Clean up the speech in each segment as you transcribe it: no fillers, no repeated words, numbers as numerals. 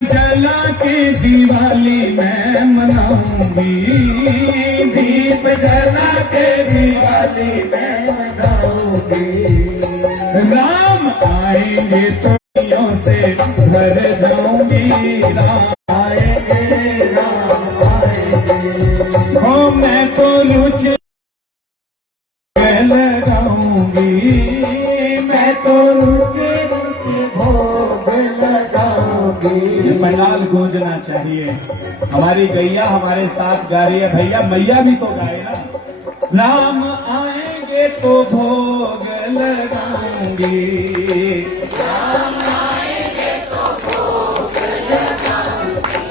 जला के दिवाली मैं मनाऊंगी, दीप जला के दिवाली मैं मनाऊंगी। राम आएंगे तो दियों से भर जाऊंगी। राम आएंगे, राम आएंगे। हो मैं तो लुच लगाऊंगी, मैं तो रुचि रुचि भोग लगाऊंगी। पंडाल गूंजना चाहिए। हमारी गैया हमारे साथ गा रही है, भैया मैया भी तो गाए ना। राम आएंगे तो भोग लगाऊंगी, राम आएंगे तो भोग लगाऊंगी।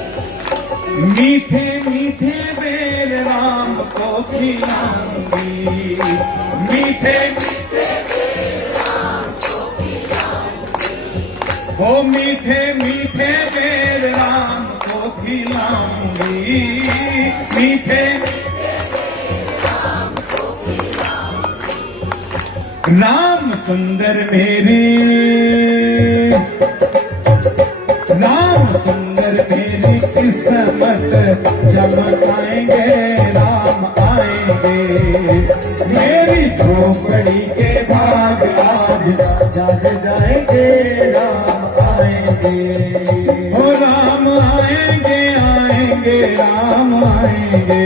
मीठे मीठे बेर राम को खिलाऊंगी, मीठे मीठे बेर राम को खिलाऊंगी। हो मीठे मीठे बेर राम को खिलाऊंगी, मीठे राम को खिलाऊंगी। राम सुंदर मेरे, राम सुंदर मेरी किस्मत चमकाएंगे। राम आएंगे, मेरी झोपड़ी के भाग आज जाग जाएंगे। राम आएंगे, हो राम आएंगे, आएंगे राम आएंगे।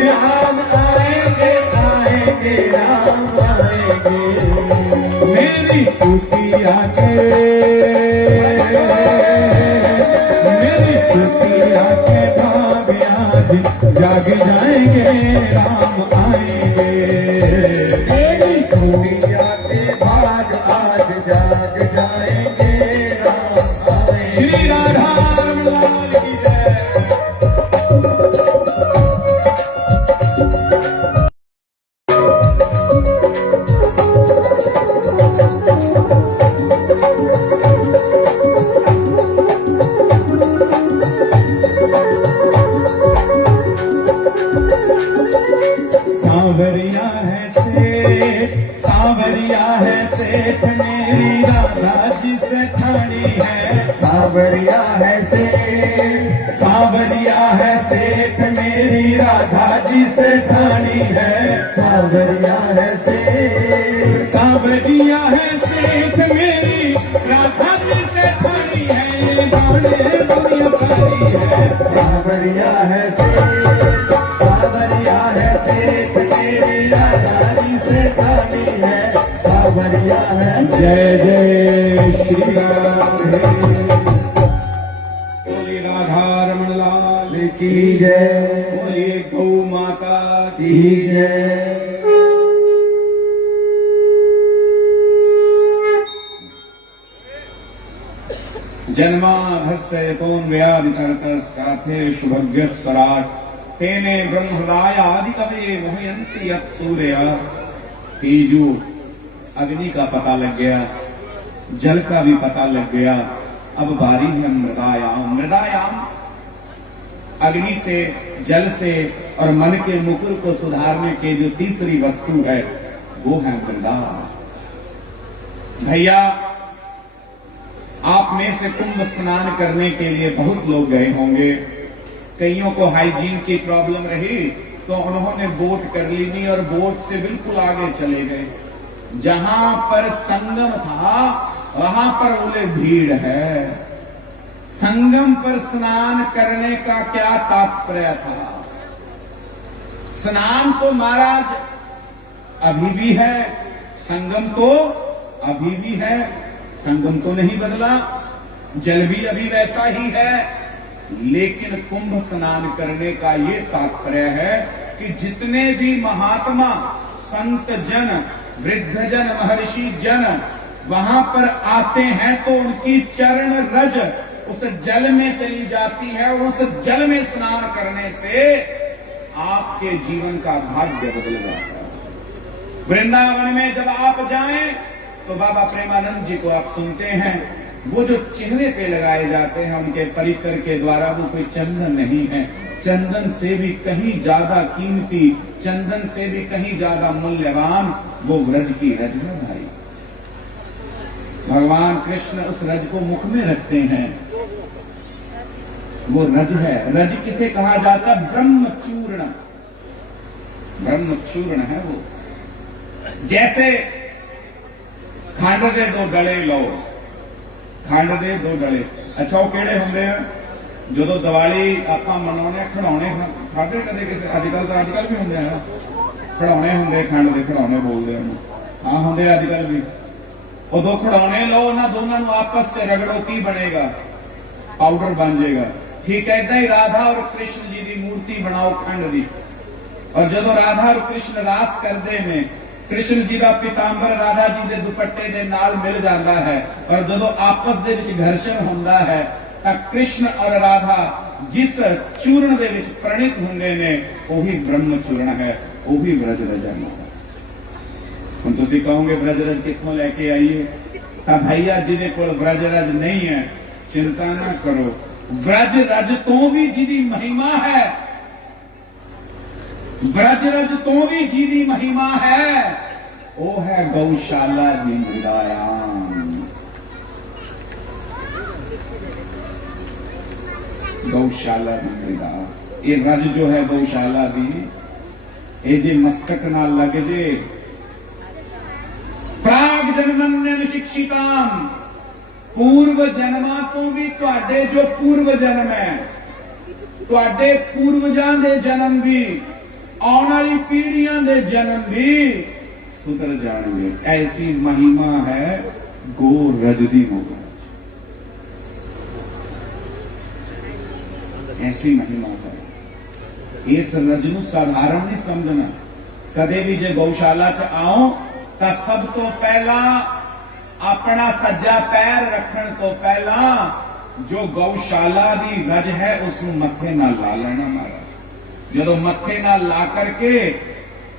राम आएंगे, आएंगे राम आएंगे। मेरी कुटिया के, मेरी कुटिया के भाग आज जाग जाएंगे। राम आएंगे, मेरी कुटिया के भाग आज जाग जाएंगे। राम आएंगे। श्री राधा रमण लाल की जय। सांवरिया है सेठ, सांवरिया है सेठ मेरी राधा जी से ठाणी है। सांवरिया है से, सांवरिया है सेठ मेरी राधा जी से ठाणी है। सांवरिया है से, सांवरिया है सेठ मेरी राधा जी से ठाणी है। ये गाने दुनिया सारी है। सांवरिया है से, सांवरिया है सेठ मेरी राधा जी से ठानी है। सांवरिया है। जय जय श्री राम। बोली राधा रमण लाल की जय, बोलिए गौ माता की। की जय। जन्माधस्य यतोऽन्वयादितरतश्चार्थे शुभज्ञ स्वराट् तेने ब्रह्महृदाय आदिकवये मुह्यन्ति यत्सूर्या। तेजो अग्नि का पता लग गया, जल का भी पता लग गया। अब बारी है मृदायाम। मृदायाम अग्नि से, जल से और मन के मुकुर को सुधारने के जो तीसरी वस्तु है वो है मृदा। भैया आप में से कुंभ स्नान करने के लिए बहुत लोग गए होंगे। कईयों को हाइजीन की प्रॉब्लम रही तो उन्होंने बोट कर ली नहीं और बोट से बिल्कुल आगे चले गए। जहां पर संगम था वहां पर बोले भीड़ है। संगम पर स्नान करने का क्या तात्पर्य था? स्नान तो महाराज अभी भी है, संगम तो अभी भी है, संगम तो नहीं बदला, जल भी अभी वैसा ही है। लेकिन कुंभ स्नान करने का ये तात्पर्य है कि जितने भी महात्मा, संत जन, वृद्ध जन, महर्षि जन वहां पर आते हैं तो उनकी चरण रज उस जल में चली जाती है और उस जल में स्नान करने से आपके जीवन का भाग्य बदल जाता है। वृंदावन में जब आप जाएं तो बाबा प्रेमानंद जी को आप सुनते हैं, वो जो चिन्हे पे लगाए जाते हैं उनके परिकर के द्वारा, वो कोई चंदन नहीं है, चंदन से भी कहीं ज्यादा कीमती, चंदन से भी कहीं ज्यादा मूल्यवान वो व्रज की रज है भाई। भगवान कृष्ण उस रज को मुख में रखते हैं वो रज है। रज किसे कहा जाता है? ब्रह्मचूर्ण। ब्रह्मचूर्ण है वो। जैसे खंड दे दो डले लो, खंड दे दो डले। अच्छा वो केड़े होंगे हैं? जो दिवाली आप मनाने खिडौने खाते कदे किसी अजकल तो अजकल भी होंगे है खिडौने होंगे खंड के खिडौने बोलते हैं हाँ होंगे अजकल भी। वो दो खिडौने लो ना दोनों आपस च रगड़ो की बनेगा? पाउडर बन जाएगा। ठीक है इदा ही राधा और कृष्ण जी की मूर्ति बनाओ खंड की और जो राधा और कृष्ण रास करते हैं कृष्ण जी का पीतांबर राधा जी के दुपट्टे के नाल मिल जाता है और जो आपस दे विच घर्षण होता है कृष्ण और राधा जिस चूर्ण दे विच प्रणित होंगे ने वही ब्रह्म चूर्ण है, वही ब्रज रज है। हुण तुसीं कहोगे ब्रज रज कित्थों लैके आइए? तां भैया जिहदे कोल ब्रज रज नहीं है चिंता ना करो, ब्रज रज तो भी जिहदी महिमा है, ब्रज रज तो भी जिहदी महिमा है वो है गौशाला दी मृदायाम। गौशाला दी मृदा ये रज जो है गौशाला दी ये जे मस्तक नाल लग जे प्राग जन्मन्यन शिक्षिताम पूर्व जन्मां तो भी तुहाडे जो पूर्व जन्म है तुहाडे पूर्वजां दे जन्म भी आने वाली पीढ़ियां दे जन्म भी सुधर जाएंगे। ऐसी महिमा है गो रज दी होगी, ऐसी महिमा है। इस रज नूं साधारण नहीं समझना। कदे भी जे गौशाला च आओ तो सब तो पहला अपना सज्जा पैर रखने तो पहला जो गौशाला दी रज है उसनूं मथे नाल ला लेना महाराज। जदों मथे नाल ला करके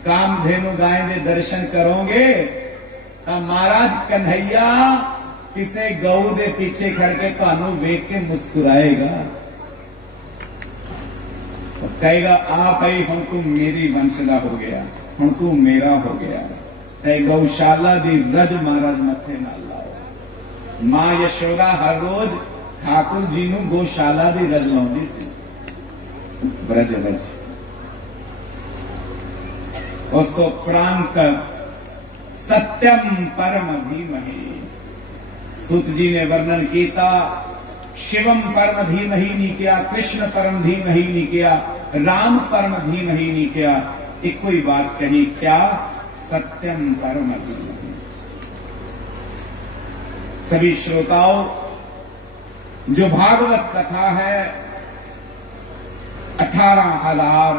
कामधेनु गाय दे दर्शन करोगे तो महाराज कन्हैया किसे गऊ दे पीछे खड़ के तुहानूं वेख के मुस्कुराएगा, कहेगा आ भाई हुण तू मेरी वंशदा हो गया, हुण तू मेरा हो गया। ते गौशाला दी रज महाराज मथे नाल लाओ। मां यशोदा हर रोज ठाकुर जी नूं गौशाला दी रज लाउंदी सी, ब्रज रज। उस तो प्रांत सत्यम परम धीमहि सूत जी ने वर्णन किया। शिवम परम धीमहि नहीं किया, कृष्ण परम धीमहि नहीं किया, राम परम धीमहि नहीं किया, एक कोई बात कही क्या? सत्यम परम धीमहि। सभी श्रोताओं जो भागवत कथा है 18,000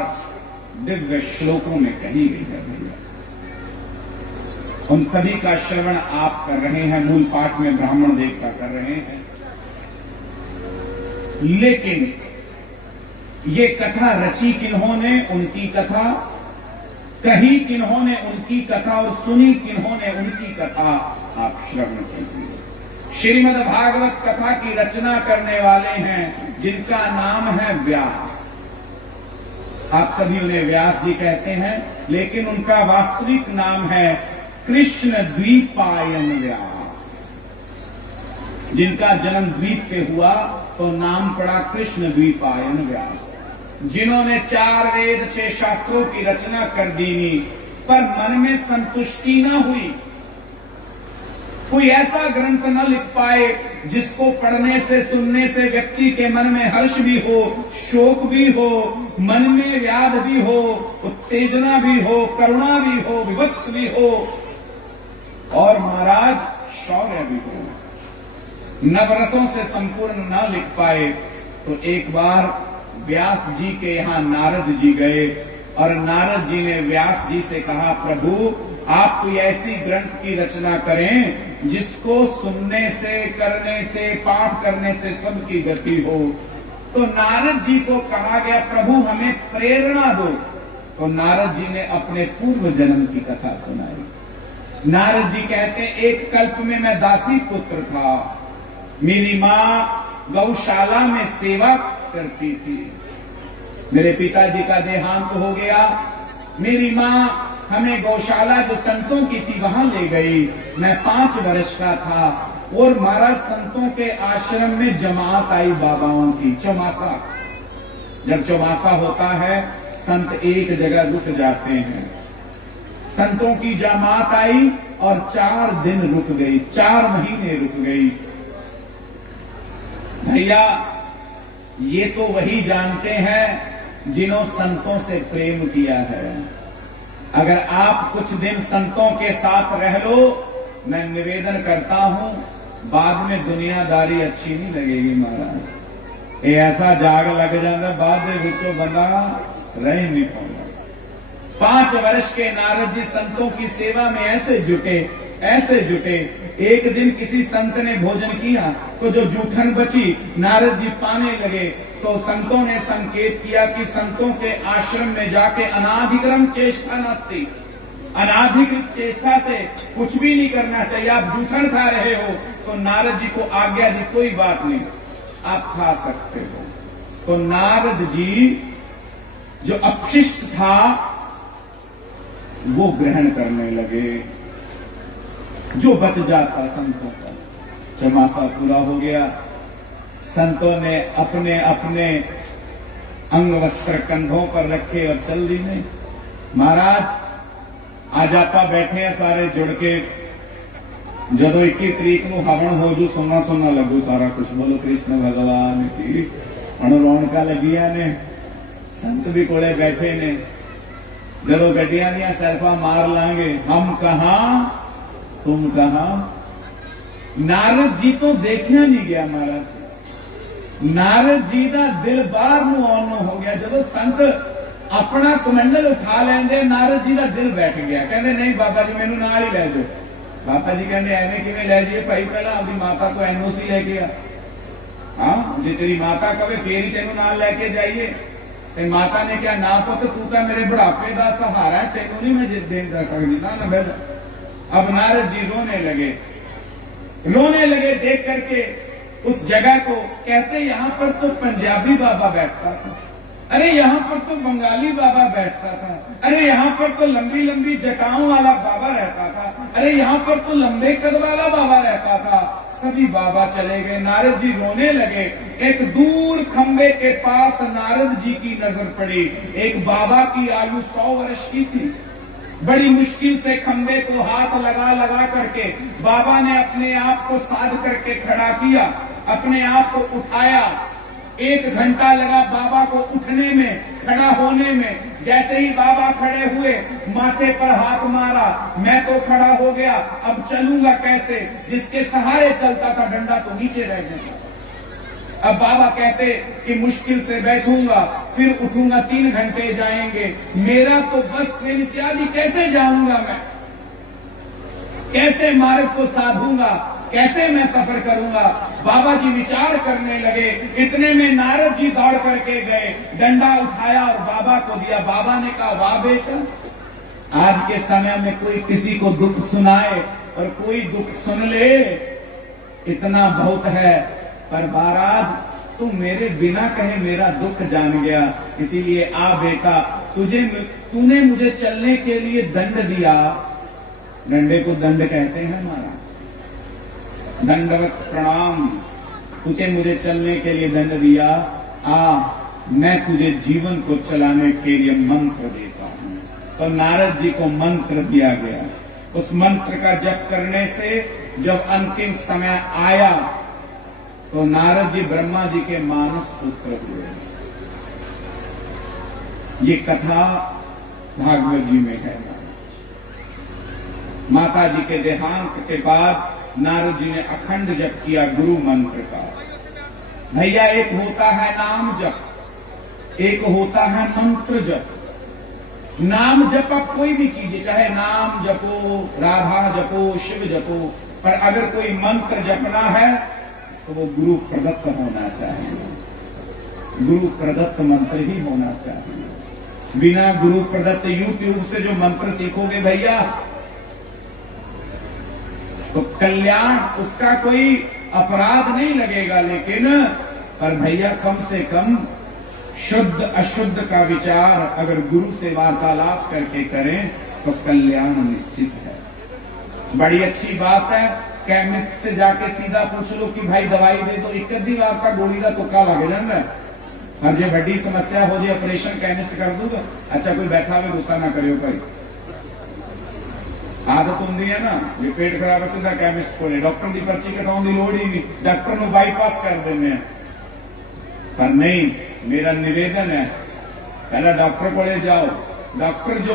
दिव्य श्लोकों में कही गई है भैया, उन सभी का श्रवण आप कर रहे हैं, मूल पाठ में ब्राह्मण देवता कर रहे हैं। लेकिन ये कथा रची किन्होंने? उनकी कथा। कही किन्होंने? उनकी कथा। और सुनी किन्होंने? उनकी कथा। आप श्रवण कीजिए। श्रीमद् भागवत कथा की रचना करने वाले हैं जिनका नाम है व्यास। आप सभी उन्हें व्यास जी कहते हैं लेकिन उनका वास्तविक नाम है कृष्ण द्वीपायन व्यास। जिनका जन्म द्वीप पे हुआ तो नाम पड़ा कृष्ण द्वीपायन व्यास। जिन्होंने 4 वेद 6 शास्त्रों की रचना कर दी पर मन में संतुष्टि ना हुई, कोई ऐसा ग्रंथ न लिख पाए जिसको पढ़ने से सुनने से व्यक्ति के मन में हर्ष भी हो, शोक भी हो, मन में व्याध भी हो, उत्तेजना भी हो, करुणा भी हो, विभत्स भी हो और महाराज शौर्य भी हो। नवरसों से संपूर्ण न लिख पाए तो एक बार व्यास जी के यहां नारद जी गए और नारद जी ने व्यास जी से कहा, प्रभु आप कोई ऐसी ग्रंथ की रचना करें जिसको सुनने से, करने से, पाठ करने से सबकी गति हो। तो नारद जी को कहा गया, प्रभु हमें प्रेरणा दो। तो नारद जी ने अपने पूर्व जन्म की कथा सुनाई। नारद जी कहते हैं, एक कल्प में मैं दासी पुत्र था, मेरी मां गौशाला में सेवा करती थी, मेरे पिताजी का देहांत हो गया, मेरी मां हमें गौशाला जो संतों की थी वहां ले गई। मैं 5 वर्ष का था, और महाराज संतों के आश्रम में जमात आई बाबाओं की, चौमासा। जब चौमासा होता है संत एक जगह रुक जाते हैं। संतों की जमात आई और 4 दिन रुक गई, 4 महीने रुक गई। भैया ये तो वही जानते हैं जिन्हों संतों से प्रेम किया है। अगर आप कुछ दिन संतों के साथ रह लो, मैं निवेदन करता हूं, बाद में दुनियादारी अच्छी नहीं लगेगी महाराज। ये ऐसा जाग लग जाता बाद में बंदा रह नहीं पाऊंगा। 5 वर्ष के नारद जी संतों की सेवा में ऐसे जुटे, ऐसे जुटे। एक दिन किसी संत ने भोजन किया तो जो जूठन बची नारद जी पाने लगे, तो संतों ने संकेत किया कि संतों के आश्रम में जाके अनाधिक्रम चेष्टा नास्ति, अनाधिकृत चेष्टा से कुछ भी नहीं करना चाहिए। आप जूठन खा रहे हो तो नारद जी को आज्ञा दी, कोई बात नहीं, आप खा सकते हो। तो नारद जी जो अपशिष्ट था वो ग्रहण करने लगे, जो बच जाता संतों का। चौमासा पूरा हो गया, संतों ने अपने अपने अंग वस्त्र कंधों पर रखे और चल दी नहीं। महाराज आज आपा बैठे हैं सारे जुड़ के, जदों 21 तरीक ਨੂੰ हवन हो जू सुनना सुनना लगू सारा कुछ। बोलो कृष्ण भगवान की। ਹੁਣ ਰੌਣਕਾਂ ਲੱਗੀਆਂ ਨੇ, संत भी कोले बैठे ने। जदों गड्डियां दियां सैल्फा मार लांगे, हम कहां तुम कहां। नारद जी तो देखना नहीं गया महाराज। नारद जी का दिल बाहर ਨੂੰ ਆਉਣ ਨੂੰ ਹੋ ਗਿਆ। ਜਦੋਂ संत अपना कमंडल उठा लेंदे, नारद जी का दिल बैठ गया। कहते नहीं बाबा जी मैनू नाल ही लै जाओ। बाबा जी कहते एवें किवें लै जाइए भाई, पहला अपनी माता को एनओसी लेके आ। हाँ जे तेरी माता कहे फिर ही तेनू नाल लेके जाइए। ते माता ने क्या, ना पुत तू तो मेरे बुढ़ापे का सहारा है, तेनू नहीं मैं देन दे सकती ना ना बैठ। अब नारद जी रोने लगे, रोने लगे देख करके उस जगह को। कहते यहाँ पर तो पंजाबी बाबा बैठता था, अरे यहाँ पर तो बंगाली बाबा बैठता था, अरे यहाँ पर तो लंबी लंबी जटाओं वाला बाबा रहता था, अरे यहाँ पर तो लंबे कद वाला बाबा रहता था। सभी बाबा चले गए, नारद जी रोने लगे। एक दूर खंबे के पास नारद जी की नजर पड़ी। एक बाबा की आयु 100 वर्ष की थी। बड़ी मुश्किल से खंबे को हाथ लगा लगा करके बाबा ने अपने आप को साध करके खड़ा किया, अपने आप को उठाया। 1 घंटा लगा बाबा को उठने में, खड़ा होने में। जैसे ही बाबा खड़े हुए, माथे पर हाथ मारा, मैं तो खड़ा हो गया, अब चलूंगा कैसे। जिसके सहारे चलता था डंडा तो नीचे रह गया। अब बाबा कहते कि मुश्किल से बैठूंगा, फिर उठूंगा, 3 घंटे जाएंगे, मेरा तो बस ट्रेन इत्यादि कैसे जाऊंगा मैं, कैसे मार्ग को साधूंगा, कैसे मैं सफर करूंगा। बाबा जी विचार करने लगे। इतने में नारद जी दौड़ करके गए, डंडा उठाया और बाबा को दिया। बाबा ने कहा, वाह बेटा, आज के समय में कोई किसी को दुख सुनाए और कोई दुख सुन ले, इतना बहुत है। पर महाराज तू मेरे बिना कहे मेरा दुख जान गया, इसीलिए आ बेटा, तूने मुझे चलने के लिए दंड दिया। डंडे को दंड कहते हैं महाराज, दंडवत प्रणाम। तुझे मुझे चलने के लिए दंड दिया, मैं तुझे जीवन को चलाने के लिए मंत्र देता हूं। तो नारद जी को मंत्र दिया गया। उस मंत्र का जप करने से जब अंतिम समय आया तो नारद जी ब्रह्मा जी के मानस पुत्र हुए। ये कथा भागवत जी में है। माता जी के देहांत के बाद नारद जी ने अखंड जप किया गुरु मंत्र का। भैया एक होता है नाम जप, एक होता है मंत्र जप। नाम जप आप कोई भी कीजिए, चाहे नाम जपो, राधा जपो, शिव जपो, पर अगर कोई मंत्र जपना है तो वो गुरु प्रदत्त होना चाहिए। गुरु प्रदत्त मंत्र ही होना चाहिए। बिना गुरु प्रदत्त यूट्यूब से जो मंत्र सीखोगे भैया, तो कल्याण उसका कोई अपराध नहीं लगेगा, लेकिन पर भैया कम से कम शुद्ध अशुद्ध का विचार अगर गुरु से वार्तालाप करके करें तो कल्याण निश्चित है। बड़ी अच्छी बात है। केमिस्ट से जाके सीधा पूछ लो कि भाई दवाई दे, तो एक अद्धी बार का गोली का तुक्का लग जाता है। पर जो बड़ी समस्या हो जाए ऑपरेशन केमिस्ट कर दूगा। अच्छा कोई बैठा हुए गुस्सा ना करियो भाई, आदत होंगी है ना, जो पेट खराब है सीधा केमिस्ट को, डॉक्टर की पर्ची कटाने की लोड़ ही नहीं, डॉक्टर को बाईपास कर देने। पर नहीं, मेरा निवेदन है पहला डॉक्टर को जाओ, डॉक्टर जो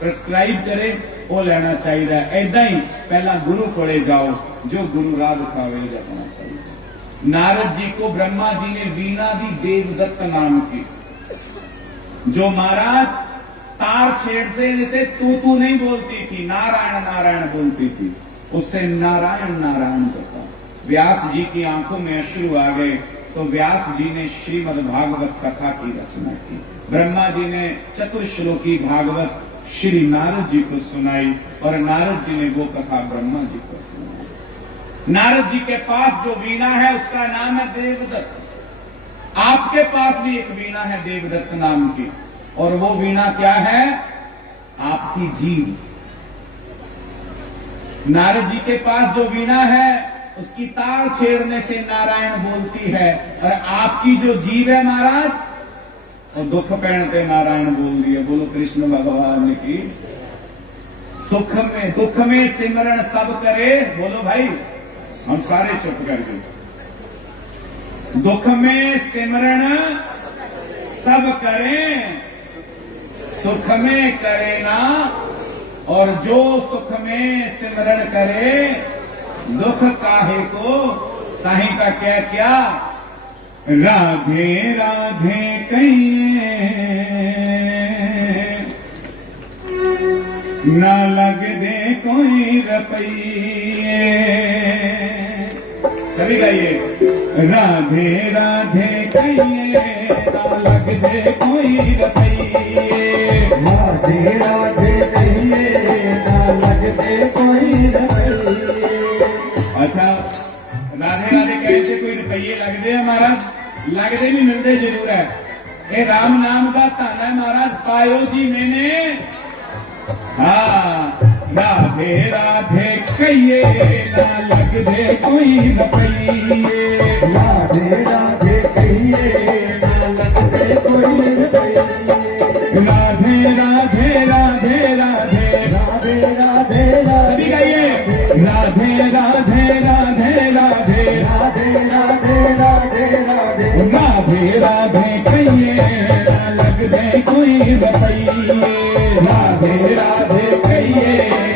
प्रिस्क्राइब करे वो लेना चाहिए। ऐदा ही पहला गुरु को जाओ, जो गुरु राह दिखावे जाना चाहिए। नारद जी को ब्रह्मा जी ने वीणा दी देवदत्त नाम की, जो महाराज तार छेड़ते जैसे तू नहीं बोलती थी, नारायण नारायण बोलती थी, उससे नारायण नारायण करता। व्यास जी की आंखों में अश्रु आ गए तो व्यास जी ने श्रीमद् भागवत कथा की रचना की। ब्रह्मा जी ने चतुर्श्लोकी भागवत श्री नारद जी को सुनाई और नारद जी ने वो कथा ब्रह्मा जी को सुनाई। नारद जी के पास जो वीणा है उसका नाम है देवदत्त। आपके पास भी एक वीणा है देवदत्त नाम की, और वो वीणा क्या है? आपकी जीभ। नारद जी के पास जो वीणा है उसकी तार छेड़ने से नारायण बोलती है, और आपकी जो जीभ है महाराज, और दुख पहनते नारायण बोल दिया। बोलो कृष्ण भगवान की। सुख में दुख में सिमरण सब करे, बोलो भाई, हम सारे चुप कर गए। दुख में सिमरण सब करें, सुख में करे ना, और जो सुख में सिमरण करे दुख काहे को, ताही का क्या राधे राधे कहिए, ना लग दे कोई रपैये। सभी गाइए, राधे राधे कहिए, ना लग दे कोई रपैये। राधे राधे कहिए, ना लग दे कोई रपैये। अच्छा, राधे राधे कहते कोई रुपये लगते हैं महाराज? लगते भी मिलते जरूर है। ये राम नाम का धन है महाराज, पायो जी मैंने। हाँ, राधे राधे कहिए, ना लग दे कोई रुपये। राधे राधे कहिए, ना लग दे कोई रपैये। राधे राधे राधे राधे राधे राधे सभी गाइए, राधे राधे राधे राधे राधे राधे राधे राधे राधे राधे कहिए, ना लग दे कोई रुपये। राधे राधे कहिए,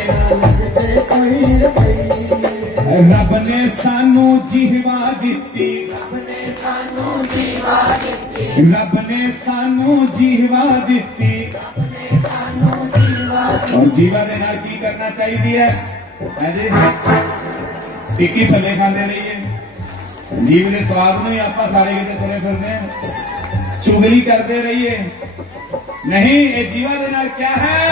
ना लग दे कोई रपैये। रब ने सानू जिहवा दित्ती, रब ने सानू जीवा दित्ती, रब ने सानू जिहवा दित्ती। रब ने सानू जीवा और जीवा दे नाल की करना चाहिए है जी? टिक्की थले खाते रहिए, जीव के स्वाद में ही आप सारे किते तुरे फिरते हैं, चुगली करते रहिए। नहीं, ये जीवा दे नाल क्या है?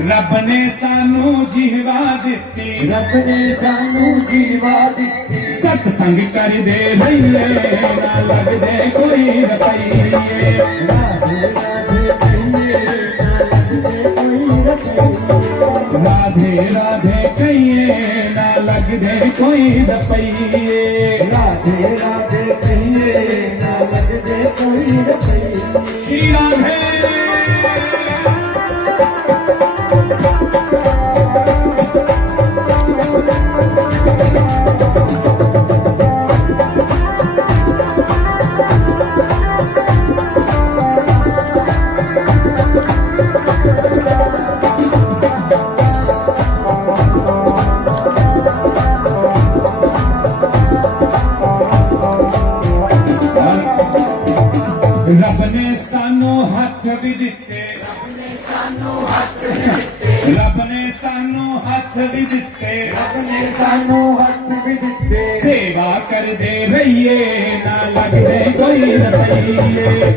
रब ने सानू जिहवा दित्ती, रब ने सानू जीवा दित्ती। सत्संग कर दे रहिए, ना लग दे कोई रुपये। राधे राधे कहिए, ना लग दे कोई रपैये। राधे राधे कहिए, ना लग दे कोई रुपये। राधे राधे कहिए, ना लग दे कोई रपैये। श्री राधे। रब ने सानू हथ भी दिते, रब ने सानू हथ भी दित्ते, रब ने सानू हथ भी दिते। रब ने सानू हथ भी दित्ते। सेवा कर दे रहिए, ना लग दे कोई रुपये।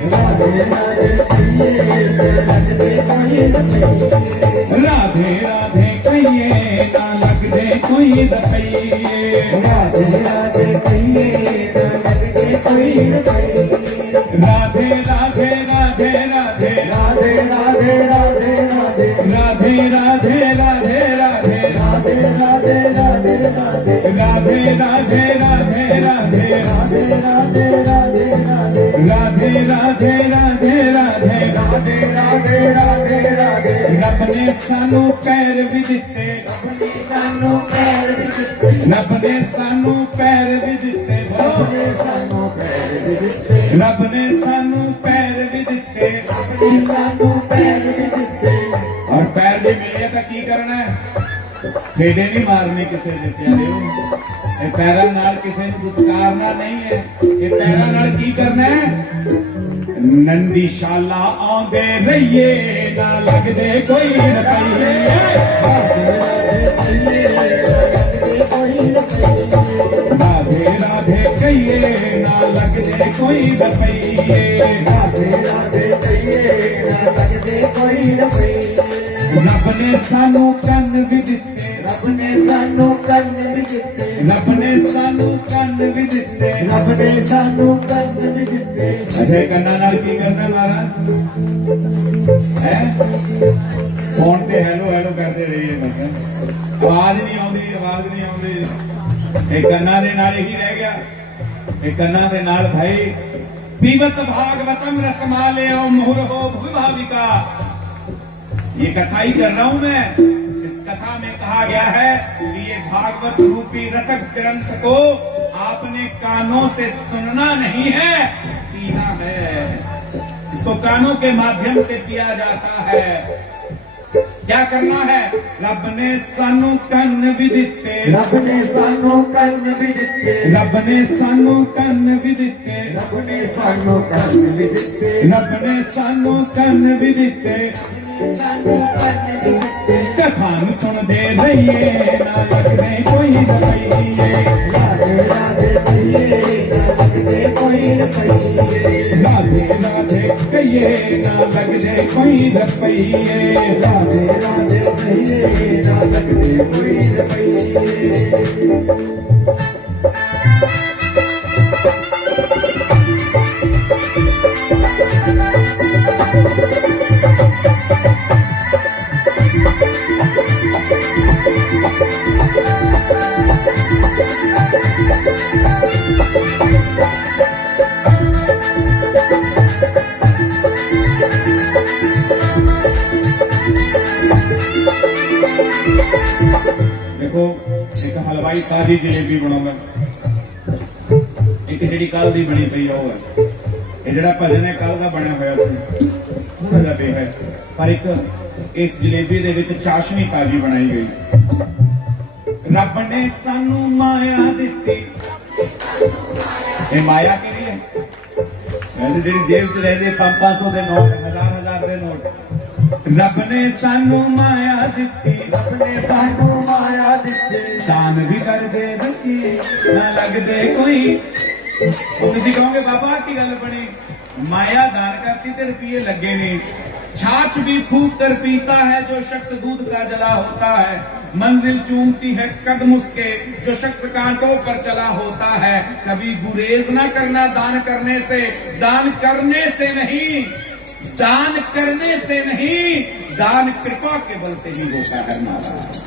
राधे राधे कहिए, ना लग दे कोई रपैये। राधे राधे कहिए, ना लग दे कोई रुपये। राधे राधे कहिए, ना लग दे कोई रपैये। राधे राधे राधे राधे राधे राधे राधे राधे राधे राधे राधे राधे राधे राधे राधे राधे राधे राधे राधे राधे राधे राधे रब ने सानू पैर भी दिते अपने सानू पैर भी दिते रब ने सानू पैर भी दिते अपने सानू पैर भी दिते रब ने सानू पैर भी दिते अपने सानू पैर भी दिते और पैर जे मिले तो की करना है ठेडे नहीं मारने किसी दे प्यारे ये पैरों नाल किसी ਨੂੰ ਦੁਤਕਾਰਨਾ नहीं है ये पैरों नाल की करना है नंदीशाला आंदे रहिए ना लगदे कोई रखइए राधे राधे कहिए ना लगदे कोई रखइए राधे राधे कहिए ना लगदे कोई रखइए रब ने सानू कन्न भी दिते रब ने सानू कन्न भी दिते रब ने सानू कन्न भी दिते रब ने सानू कन्न भी दिते अजय कन्ना नाल की करना महाराज है फोन पे हेलो हेलो करते रहिए बस आवाज नहीं आਉਂਦੀ ਇਹ ਕੰਨਾਂ ਦੇ ਨਾਲ ਹੀ ਰਹਿ ਗਿਆ ਇਹ ਕੰਨਾਂ ਦੇ ਨਾਲ ਭਾਈ पीबत भागवतम रसमालयो मुहुर्हो भुविभाविका ये कथा ही कर रहा हूं मैं इस कथा में कहा गया है कि ये भागवत रूपी रसक ग्रंथ को आपने कानों से सुनना नहीं है पीना है इसको कानों के माध्यम से पिया जाता है क्या करना है रब ने सानू कन्न भी दिते रब ने सानू कन्न भी दिते रब ने सानू कन्न भी दिते रब ने सानू कन्न भी दिते रब ने सानू कन्न भी दिते सानू कन्न भी दिते कथा नु सुनदे रहिए ना लगदे कोई रखइए राधे राधे कहिए ना लगदे कोई रखइए राधे राधे कहिए ना लगदे कोई रखइए राधे राधे कहिए ना लगदे कोई रखइए देखो एक हलवाई ताजी जलेबी बनाऊंगा एक ਜਿਹੜੀ ਕੱਲ ਦੀ ਬਣੀ ਪਈ ਆ ਉਹ ਹੈ ਇਹ ਜਿਹੜਾ ਭਜਨ ਹੈ ਕੱਲ ਦਾ ਬਣਿਆ ਹੋਇਆ ਸੀ ਥੋੜਾ ਜਿਹਾ ਪਿਆ ਹੈ ਪਰ ਇੱਕ ਇਸ ਜਲੇਬੀ ਦੇ ਵਿੱਚ ਚਾਸ਼ਨੀ ਤਾਜੀ ਬਣਾਈ ਗਈ ਰੱਬ ਨੇ ਸਾਨੂੰ ਮਾਇਆ ਦਿੱਤੀ ਇਹ ਮਾਇਆ ਕਿਹੜੀ ਹੈ ਵੈਸੇ ਜਿਹੜੀ ਜੇਬ 'ਚ ਰਹਿੰਦੇ 500 ਦੇ ਨੋਟ 1000 ਦੇ ਨੋਟ ਰੱਬ ਨੇ ਸਾਨੂੰ ਮਾਇਆ ਦਿੱਤੀ रब ने सानू माया दिते दान भी कर दे बच्ची ना लगदे कोई और तुसी कहोगे बाबा की गल बनी माया दान करती ते रुपये लगे नहीं छाछ भी फूक कर पीता है जो शख्स दूध का जला होता है मंजिल चूमती है कदम उसके जो शख्स कांटों पर चला होता है कभी गुरेज ना करना दान करने से दान करने से नहीं दान करने से नहीं दान कृपा के बल से ही होता है महाराज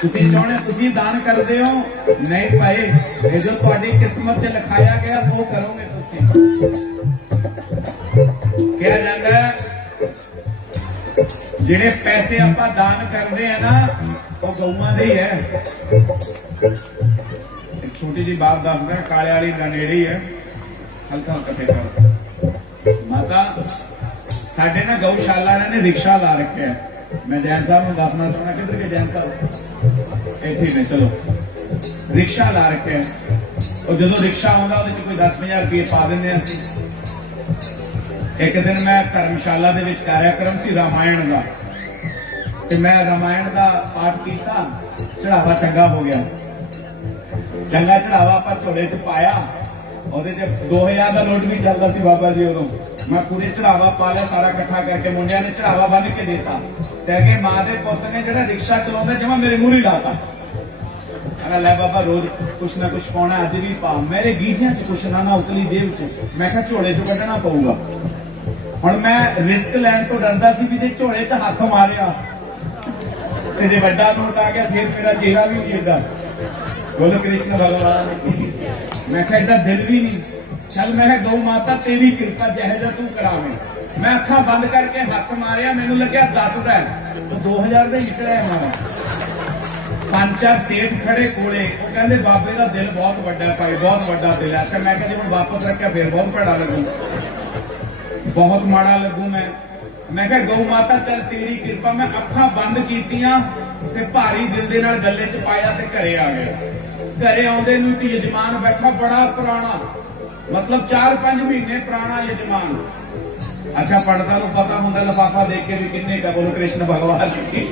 ਤੁਸੀਂ ਚਾਹਣੇ ਤੁਸੀਂ ਦਾਨ ਕਰਦੇ ਹੋ ਨਹੀਂ ਭਾਈ ਇਹ ਜੋ ਤੁਹਾਡੀ ਕਿਸਮਤ 'ਚ ਲਿਖਾਇਆ ਗਿਆ ਉਹ ਕਰੋਗੇ ਤੁਸੀਂ ਕਿਹਾ ਜਾਂਦਾ ਹੈ ਜਿਹੜੇ ਪੈਸੇ ਆਪਾਂ ਦਾਨ ਕਰਦੇ ਆ ਨਾ ਉਹ ਗਊਆਂ ਦੇ ਹੀ ਹੈ ਇੱਕ ਛੋਟੀ ਜਿਹੀ ਬਾਤ ਦੱਸਦਾ ਕਾਲੇ ਵਾਲੀ ਦਾ ਨੇੜੇ ਹੀ ਹੈ ਹਲਕਾ ਹਲਕਾ ਫੇਰ ਮਾਤਾ ਸਾਡੇ ਨਾ ਗਊਸ਼ਾਲਾ ਨੇ ਰਿਕਸ਼ਾ ਲਾ ਰੱਖਿਆ मैं जैन साहब ਨੂੰ ਦੱਸਣਾ ਚਾਹੁੰਦਾ ਕਿੱਧਰ ਕੇ ਜੈਨ ਸਾਹਿਬ ਇੱਥੇ ਨੇ ਚਲੋ ਰਿਕਸ਼ਾ ਲਾ ਰੱਖਿਆ ਉਹ ਜਦੋਂ ਰਿਕਸ਼ਾ ਆਉਂਦਾ ਉਹਦੇ 'ਚ ਕੋਈ 10,000 ਰੁਪਏ ਪਾ ਦਿੰਦੇ ਅਸੀਂ ਇੱਕ ਦਿਨ ਮੈਂ ਧਰਮਸ਼ਾਲਾ ਦੇ ਵਿੱਚ ਕਾਰਿਆਕਰਮ ਸੀ ਰਾਮਾਇਣ ਦਾ ਤੇ ਮੈਂ ਰਾਮਾਇਣ ਦਾ ਪਾਠ ਕੀਤਾ ਚੜਾਵਾ ਚੰਗਾ ਹੋ ਗਿਆ ਚੰਗਾ ਚੜਾਵਾ ਆਪਾਂ ਝੋਲੇ 'ਚ ਪਾਇਆ ਉਹਦੇ 'ਚ 2000 ਦਾ ਨੋਟ ਵੀ ਚੱਲਦਾ ਸੀ ਬਾਬਾ ਜੀ ਉਦੋਂ मैं पूरे चढ़ावा पा लिया सारा इकट्ठा करके मुंडिया ने चढ़ावा बन के देता ते अगे मां दे पुत ने जेड़ा रिक्शा चलाਉਂਦਾ जमा मेरे मूहरी लाता कहना ले बाबा रोज कुछ ना कुछ पाना अज भी पा मेरे गीठियां च कुछ ना उतली जेब च मैं कहा झोले चो कढना पऊगा हुण मैं रिस्क लैण तो डरदा सी भी जे झोले च हाथ मारिया ते जे वड्डा नोट आ गया फिर मेरा चेहरा भी नहीं एडा बोलो कृष्ण भगवान मैं कहा एडा दिल भी नहीं चल मैं गौ माता तेरी कृपा जह तू करावे। मैं अखा बंद करके हथ मारिया, मैनू लग्या 10 दा तो 2000 ਦਾ ਨਿਕਲਿਆ हमारा। 5-4 सेठ खड़े कोले, वो कहते बाबे का दिल बहुत बड़ा भाई, बहुत बड़ा दिल है। अच्छा मैं कहती हूँ वापस रखा फिर बहुत भैड़ा लगू, बहुत माड़ा लगू। मैं कहा गौ माता चल तेरी कृपा। मैं अखा बंद कीतियां ते भारी दिल दे नाल गले च पाया ते घरे आ गया। घरे आउंदे नूं एक यजमान बैठा बड़ा पुराना, मतलब 4-5 महीने पुराना यजमान। अच्छा पढ़ता तो पता होंदा लिफाफा देख के भी किन्ने का, बोलो कृष्ण भगवान की।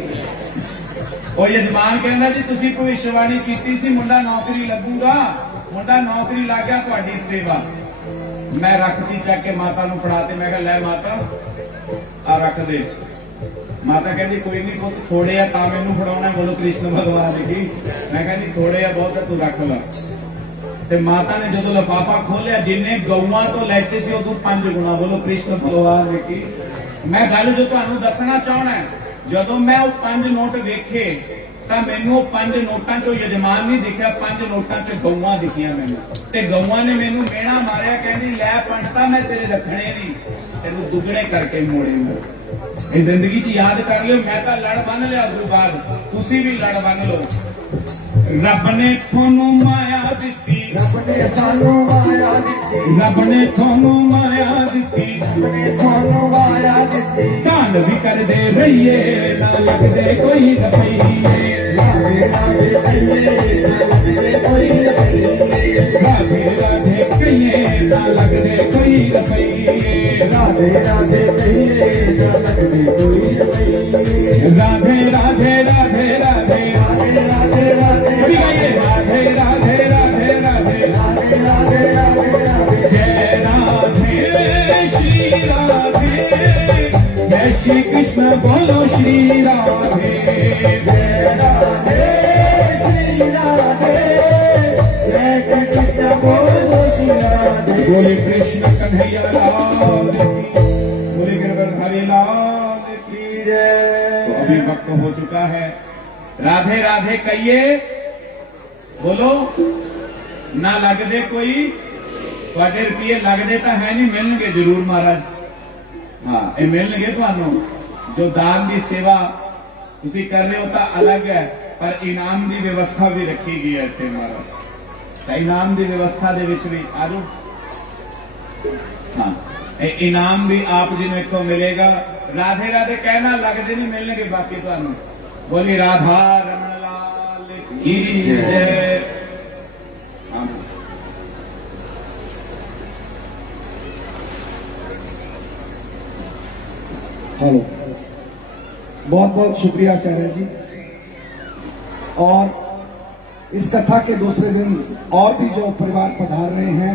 ਉਹ यजमान कहना जी तुसी भविष्यवाणी कीती सी मुंडा नौकरी लगूगा, मुंडा नौकरी लग गया, तुहाडी सेवा। मैं रखती चक के माता नूं फड़ाते। मैं कहा लै माता आ रख दे। माता कहती कोई नहीं पुत थोड़े आ तां मैनूं फड़ाउणा, बोलो कृष्ण भगवान की। मैं कहनी थोड़े आ बहुत है, तू रख ला। ते माता ने जो लिफाफा खोलिया, जिन्ने गौवां तो लैते सी उदों 5 गुणा, बोलो कृष्ण भगवान की। मैं गल जो तुहानूं दसना चाहना है, ਜਦੋਂ मैं वो 5 नोट वेखे ਤਾਂ ਮੈਨੂੰ 5 ਨੋਟਾਂ ਚੋਂ ਯਜਮਾਨ ਨਹੀਂ ਦਿਖਿਆ, 5 ਨੋਟਾਂ 'ਚ ਗਊਆਂ ਦਿਖੀਆਂ ਮੈਨੂੰ। ਤੇ ਗਊਆਂ ਨੇ ਮੈਨੂੰ ਮਿਹਣਾ ਮਾਰਿਆ, ਕਹਿੰਦੀ ਲੈ ਪੰਡਤਾ ਮੈਂ ਤੇਰੇ ਰੱਖਣੇ ਨਹੀਂ, ਤੈਨੂੰ ਦੁੱਗਣੇ ਕਰਕੇ ਮੋੜੇਂਗਾ। ਇਹ ਜ਼ਿੰਦਗੀ 'ਚ ਯਾਦ ਕਰ ਲਿਓ, ਮੈਂ ਤਾਂ ਲੜ ਬੰਨ ਲਿਆ, ਉਦੋਂ ਬਾਅਦ ਤੁਸੀਂ ਵੀ ਲੜ ਬੰਨ ਲਓ। ਰੱਬ ਨੇ ਤੁਹਾਨੂੰ ਮਾਇਆ ਦਿੱਤੀ, ਰੱਬ ਨੇ ਸਾਨੂੰ ਮਾਇਆ ਦਿੱਤੀ, ਰੱਬ ਨੇ ਤੁਹਾਨੂੰ ਮਾਇਆ ਦਿੱਤੀ, ਰੱਬ ਨੇ ਤੁਹਾਨੂੰ ਮਾਇਆ ਦਿੱਤੀ। ਧੰਨ ਵੀ ਕਰਦੇ ਰਹੀਏ ਨਾ ਲੱਗਦੇ ਕੋਈ ਰੁਪਈਏ, ਰਾਧੇ ਰਾਧੇ ਕਹੀਏ ਨਾ ਲੱਗਦੇ ਕੋਈ ਰੁਪਈਏ, ਰਾਧੇ ਰਾਧੇ ਕਹੀਏ ਨਾ ਲੱਗਦੇ ਕੋਈ ਰੁਪਈਏ, ਰਾਧੇ ਰਾਧੇ ਕਹੀਏ ਨਾ ਲੱਗਦੇ ਕੋਈ ਰੁਪਈਏ, ਰਾਧੇ ਰਾਧੇ ਰਾਧੇ ਰਾਧੇ ਰਾਧੇ ਰਾਧੇ ਰਾਧੇ ਸਭੀ ਗਾਈਏ ਰਾਧੇ ਰਾਧੇ ਰਾਧੇ ਰਾਧੇ ਰਾਧੇ ਰਾਧੇ ਰਾਧੇ ਰਾਧੇ जय राधे श्री राधे, जय श्री कृष्ण बोलो श्री राधे, जय राधे श्री राधे, जय श्री कृष्ण बोलो श्री राधे। बोले कृष्ण कन्हैया लाल की, बोले गिरधरधारी लाल की जय। तो अभी वक्त हो चुका है, राधे राधे कहिए, बोलो ना लगदे कोई ਤੁਹਾਡੇ ਰੁਪਏ ਲੱਗਦੇ ਤਾਂ ਹੈ ਨਹੀਂ, ਮਿਲਣਗੇ ਜ਼ਰੂਰ ਮਹਾਰਾਜ। ਹਾਂ ਇਹ ਮਿਲਣਗੇ ਤੁਹਾਨੂੰ। ਜੋ ਦਾਨ ਦੀ ਸੇਵਾ ਤੁਸੀਂ ਕਰ ਰਹੇ ਹੋ ਤਾਂ ਅਲੱਗ ਹੈ, ਪਰ ਇਨਾਮ ਦੀ ਵਿਵਸਥਾ ਵੀ ਰੱਖੀ ਗਈ ਹੈ ਇੱਥੇ ਮਹਾਰਾਜ। ਤਾਂ ਇਨਾਮ ਦੀ ਵਿਵਸਥਾ ਦੇ ਵਿੱਚ ਵੀ ਆ ਜਾਓ। ਹਾਂ ਇਹ ਇਨਾਮ ਵੀ ਆਪ ਜੀ ਨੂੰ ਇੱਥੋਂ ਮਿਲੇਗਾ। ਰਾਧੇ ਰਾਧੇ ਕਹਿਣਾ ਲੱਗਦੇ ਨਹੀਂ, ਮਿਲਣਗੇ ਬਾਕੀ ਤੁਹਾਨੂੰ। ਬੋਲੀ ਰਾਧਾ ਰਮਨ ਲਾਲ ਕੀ ਜੈ। ਹਾਂ हेलो, बहुत बहुत शुक्रिया आचार्य जी। और इस कथा के दूसरे दिन और भी जो परिवार पधार रहे हैं,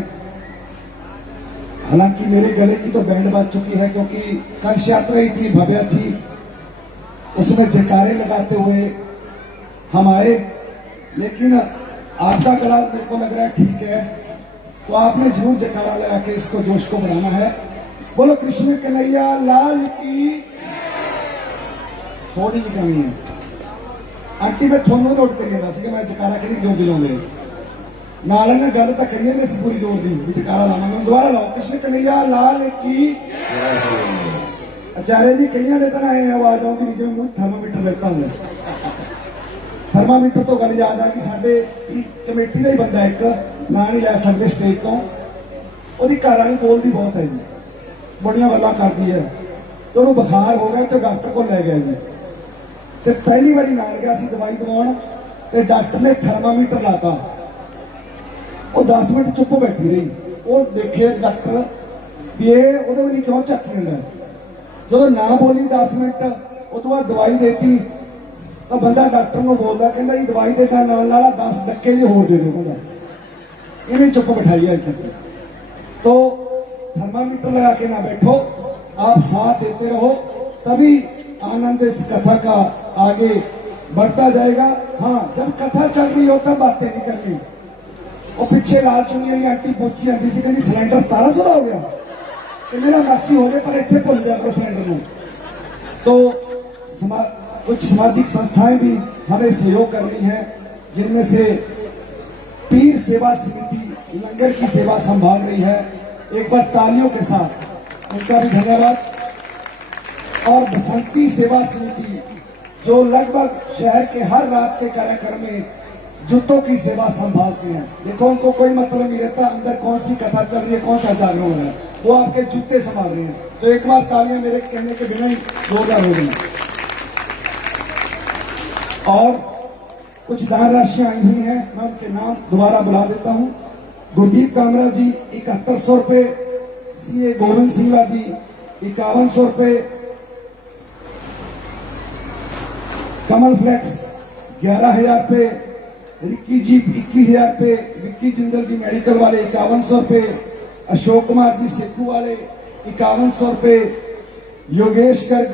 हालांकि मेरे गले की तो बैंड बज चुकी है क्योंकि कलश यात्रा इतनी भव्य थी, उसमें जयकारे लगाते हुए हम आए, लेकिन आपका गला मेरे को लग रहा है ठीक है, तो आपने जरूर जयकारा लगा के इसको जोश को बढ़ाना है। बोलो कृष्ण कन्हैया लाल की। थोड़ी जी कमी है आंटी, मैं थोनों नोट करी जाता सी मैं जकारा करी जो दिलाਉਂਦੇ ਨਾਲ ਨਾ ਗੱਲ ਤਾਂ ਕਰੀਏ ਨੇ ਪੂਰੀ ਜ਼ੋਰ ਦੀ ਵੀ ਜਕਾਰਾ ਲਾਵਾਂਗੇ। ਦੁਬਾਰਾ ਲਾਓ, कृष्ण कन्हैया लाल की। आचार्य जी कईयां ਦੇ ਤਾਂ ਐ ਆਵਾਜ਼ ਆਉਂਦੀ ਨਹੀਂ ਜਿਵੇਂ ਮੂੰਹ ਥਰਮਾਮੀਟਰ ਲੈਤਾ ਹੁੰਦਾ। ਥਰਮਾਮੀਟਰ ਤੋਂ ਗੱਲ ਯਾਦ ਆ ਕਿ ਸਾਡੇ ਕਮੇਟੀ ਦਾ ਹੀ ਬੰਦਾ ਇੱਕ ਨਾਂ ਨਹੀਂ ਲੈ ਸਕਦੇ ਸਟੇਜ ਤੋਂ, ਉਹਦੀ ਘਰ ਵਾਲੀ ਬੋਲਦੀ ਬਹੁਤ ਹੈ ਜੀ, बड़िया गल्लां करती है, तो उन्होंने बुखार हो गया तो डॉक्टर को ले गया जी। तो पहली बारी नाल गया सी दवाई दवाउण, तो डॉक्टर ने थर्मामीटर लाता, वो 10 मिनट चुप बैठी रही। वो देखे डॉक्टर भी ये उहदे भी क्यों झक्की जांदा, जो ना बोली 10 मिनट उस तो बाद दवाई देती तो बंदा डॉक्टर को बोलता कहता जी दवाई दे नाल नाल 10 धक्के जी होर दे दो, कहता इवें चुप बिठाई है इत्थे। तो थर्मामीटर लगा के ना बैठो, आप साथ देते रहो, तभी आनंद इस कथा का आगे बढ़ता जाएगा। हाँ, जब कथा चल रही हो तब बातें नहीं करनी। और पीछे लाल चुनी वाली आंटी पूछी जाती थी कहती सिलेंडर 1700 का हो गया, तो मेरा मर्जी हो गया पर इतने भूल जाया करो सिलेंडर में। तो कुछ सामाजिक संस्थाएं भी हमें सहयोग कर रही हैं, जिनमें से पीर सेवा समिति लंगर की सेवा संभाल रही है। एक बार तालियों के साथ उनका भी धन्यवाद। और बसंती सेवा समिति जो लगभग शहर के हर रात के कार्यक्रम में जूतों की सेवा संभालते हैं। देखो उनको कोई मतलब नहीं रहता अंदर कौन सी कथा चल रही है, कौन सा जागरण हो रहा है, वो आपके जूते संभाल रहे हैं। तो एक बार तालियां मेरे कहने के बिना ही जोरदार हो गई। और कुछ दान राशियां आई हुई हैं, मैं उनके नाम दोबारा बुला देता हूं। गुरदीप कामरा जी 7100 रुपए, सीए गोविंद सिंगला जी 5100 रुपए, कमल फ्लेक्स 11,000 रुपए, रिक्की जी 21,000 रुपए, विक्की जिंदल जी मेडिकल वाले 5100 रुपए, अशोक कुमार जी सेतु वाले 5100 रुपए, योगेश गर्ग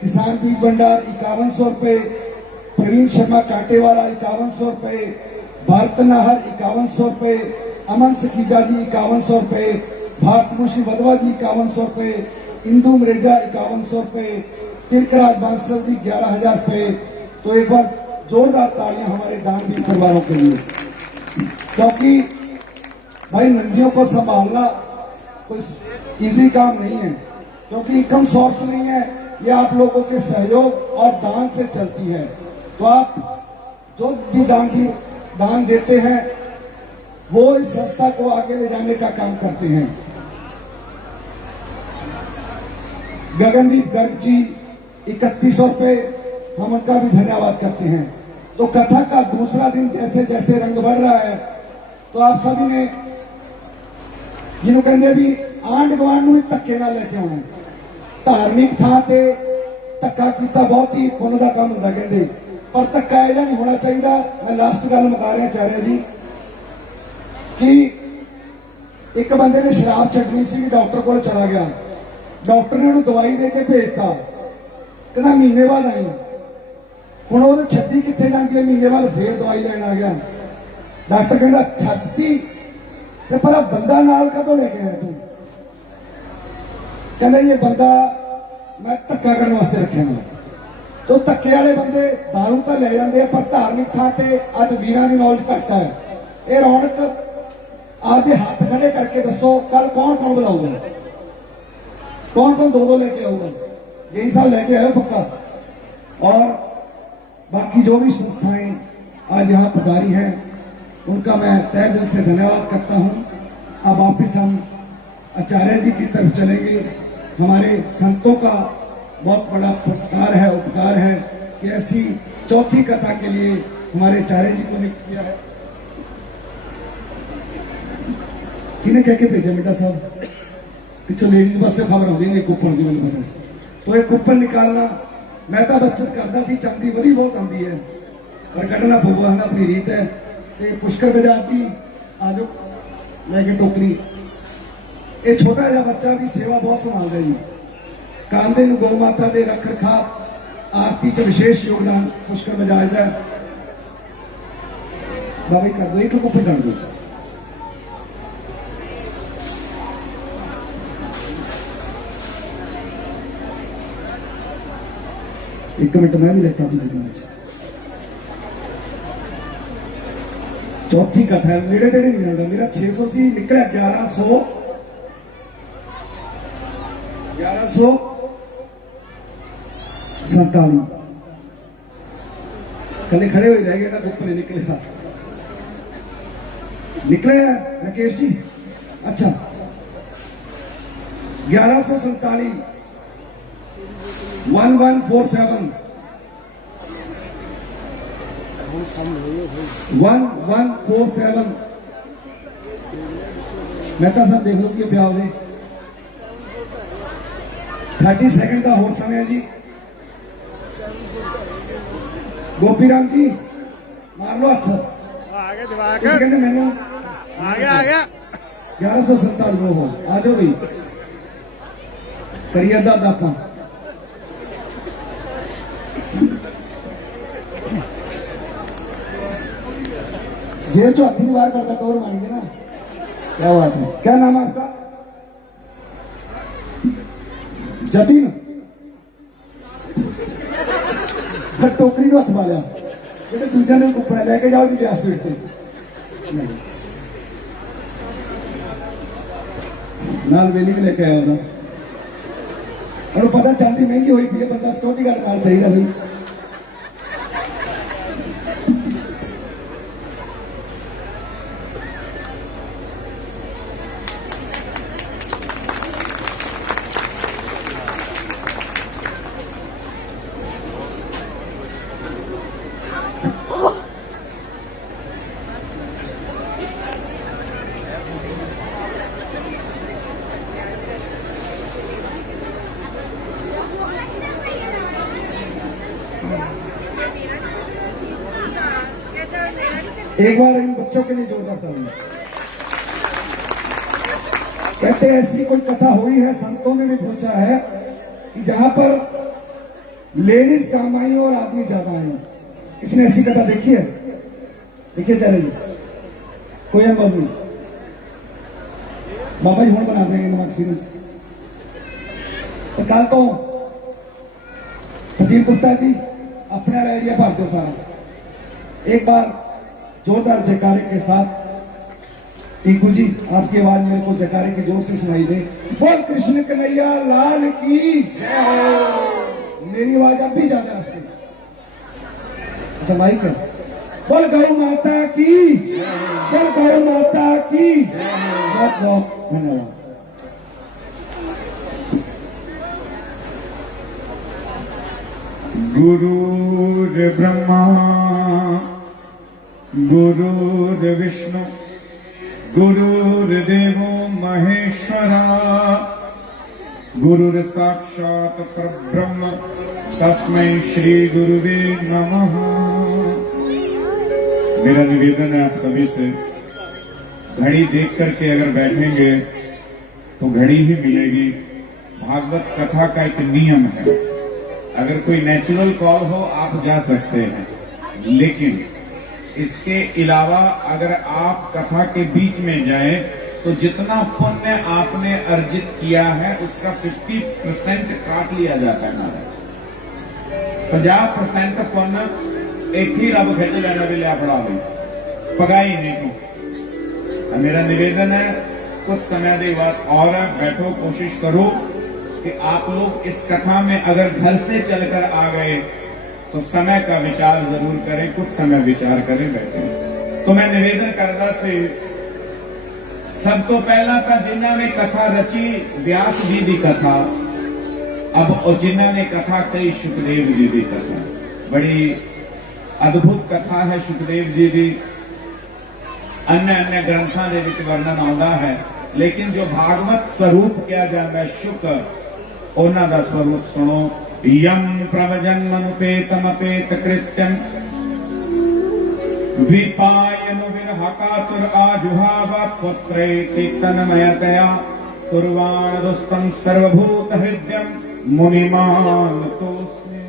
किसान बीज भंडार 5100 रुपए, प्रवीण शर्मा कांटेवाला 5100 रुपए, भारत नाहर 5100 रुपए, अमन सखीजा जी 5100 रुपए, भारतभूषण वधवा जी 5100 रुपए, इंदू मरेजा 5100 रुपए, तिलकराज बांसल जी 11,000 रुपए। तो एक बार जोरदार तालियां हमारे दानवीर परिवारों के लिए, क्योंकि भाई नंदियों को संभालना कोई इजी काम नहीं है, क्योंकि इनकम सोर्स नहीं है, ये आप लोगों के सहयोग और दान से चलती है। तो आप जो भी दान देते हैं वो इस संस्था को आगे ले जाने का काम करते हैं। गगनदीप गर्ग जी 3100 रुपए, हम उनका भी धन्यवाद करते हैं। तो कथा का दूसरा दिन जैसे जैसे रंग बढ़ रहा है, तो आप सभी ने जिन्हों कहते भी आंड गवांड भी धक्के ना लेके आना। धार्मिक थां ते धक्का किया बहुत ही पुण्य का काम होंगे कहते, पर धक्का ऐसा नहीं होना चाहिए। मैं लास्ट गल मुका रहा चाह रहा जी कि एक बंदे ने शराब छड्डनी सी, डॉक्टर को चला गया, डॉक्टर ने उन्हें दवाई दे के भेजता, कहना महीने बाद आई। हुण वो छड्डी कित्थे जाती है, महीने बाद फिर दवाई लैन आ गया। डॉक्टर कहता छड्डी ते पर बंदा नाल कदों लेके आया तू? कहना ये बंदा मैं धक्का करने वास्ते रखे ना। तो धक्के वाले बंदे दारू तो ले जाते हैं, पर धार्मिक थां ते अज वीरां दी नॉलेज घट है। ये रौनक आपके हाथ खड़े करके दसो कल कौन कौन बुलाऊगा, कौन कौन दो लेके आऊगा? यही साहब लेके आए पक्का। और बाकी जो भी संस्थाएं आज यहाँ पधारी हैं उनका मैं तहे दिल से धन्यवाद करता हूँ। अब वापिस हम आचार्य जी की तरफ चलेंगे। हमारे संतों का बहुत बड़ा उपकार है कि ऐसी चौथी कथा के लिए हमारे आचार्य जी को नियुक्त किया है। किन्हें कह के भेजा बेटा साहब? पिछले लेडीज बस से खबर आती है कूपन की, मैंने पता। तो एक कूपन निकालना मैं तो बचत करता सी, चंदी वधी बहुत आती है, पर कढ़ना पऊगा है, अपनी रीत है। तो पुष्कर बजाज जी आ जाओ लेके टोकरी। ये छोटा जहा बच्चा भी सेवा बहुत संभालता जी। कांदे गौ माता के रख रखाव आरती च विशेष योगदान पुष्कर बजाज का। बाबा कर दो, एक कूपन कर दो। एक मिनट मैं भी लेता हूं। चौथी कथा है, नेड़े तेड़े नहीं जाता। मेरा 600 सी निकला 1100 47 कल खड़े हुए रह गए ना, ऊपर निकलेगा निकले राकेश जी। अच्छा 1147 1147 1147 मेहता साहब देख लो कि प्यार ने 30 सेकंड का होर समय है जी। गोपी राम जी मार लो हथ, कहते मैनू आ गया 1147 हो। आ जाओ भाई करिए अद्धा अद्धा। जेब चो हथी बार करता कवर मारेंगे ना, क्या बात है? क्या नाम है आपका? जतिन। फिर टोकरी को हथ मारिया, बेटे दूजा ने ऊपर लेके जाओ जी गैस स्पीड से। नाल वेली भी लेके आया ਉਹਦਾ ਉਹਨੂੰ ਪਤਾ ਚਾਂਦੀ ਮਹਿੰਗੀ ਹੋਈ ਪਈ ਹੈ ਬੰਦਾ ਸਿਕਿਉਰਿਟੀ ਗਾਰਡ ਨਾਲ ਚਾਹੀਦਾ ਬਈ एक बार इन बच्चों के लिए जोरदार ताली। कहते ऐसी कोई कथा हुई है, संतों ने भी पूछा है कि जहां पर लेडीज काम आई और आदमी ज्यादा आए। किसने ऐसी कथा देखी है? देखिए चलेगी कोई अनुभव नहीं। बाबा जी हूं बना देंगे नमक सीरीज। तो कल तो फकीर गुप्ता जी अपने वाला एरिया भर दो सारा। एक बार जोरदार जयकारे के साथ टीकू जी आपकी आवाज मेरे को जयकारे की जोर से सुनाई दे। बोल कृष्ण कन्हैया लाल की जय हो। मेरी आवाज अब भी ज्यादा आपसे। अच्छा माइक है। बोल गौ माता की, बोल गौ माता की। बहुत बहुत धन्यवाद। गुरुर्ब्रह्मा गुरुर्विष्णु गुरुर्देवो महेश्वरा गुरुर्साक्षात् परब्रह्म तस्मै श्री गुरुवे नमः। मेरा निवेदन है आप सभी से, घड़ी देख करके अगर बैठेंगे तो घड़ी ही मिलेगी। भागवत कथा का एक नियम है, अगर कोई नेचुरल कॉल हो आप जा सकते हैं, लेकिन इसके अलावा अगर आप कथा के बीच में जाएं तो जितना पुण्य आपने अर्जित किया है उसका 50% काट लिया जाता है। 50% पुण्य एक ही रब खिंच लेना भी लिया पड़ा हुई पगाई नहीं को। मेरा निवेदन है कुछ समय के बाद और बैठो, कोशिश करो कि आप लोग इस कथा में अगर घर से चलकर आ गए तो समय का विचार जरूर करें, कुछ समय विचार करें बैठे। तो मैं निवेदन करदा से सब तो पहला तो जिन्हों ने कथा रची व्यास जी की कथा, अब और जिन्हों ने कथा कही सुखदेव जी की कथा। बड़ी अद्भुत कथा है सुखदेव जी की। अन्य अन्य ग्रंथों के विच वर्णन आता है, लेकिन जो भागवत स्वरूप किया जाता है शुक, उन्हों का स्वरूप सुनो। यम प्रवजन्मनुपेतमपेत कृत्यम विपायन विरहकातुर आजुहाव पुत्रेति तन्मयतया कुर्वाण दुस्तम सर्वभूत हृदयम मुनिमान तोस्मि।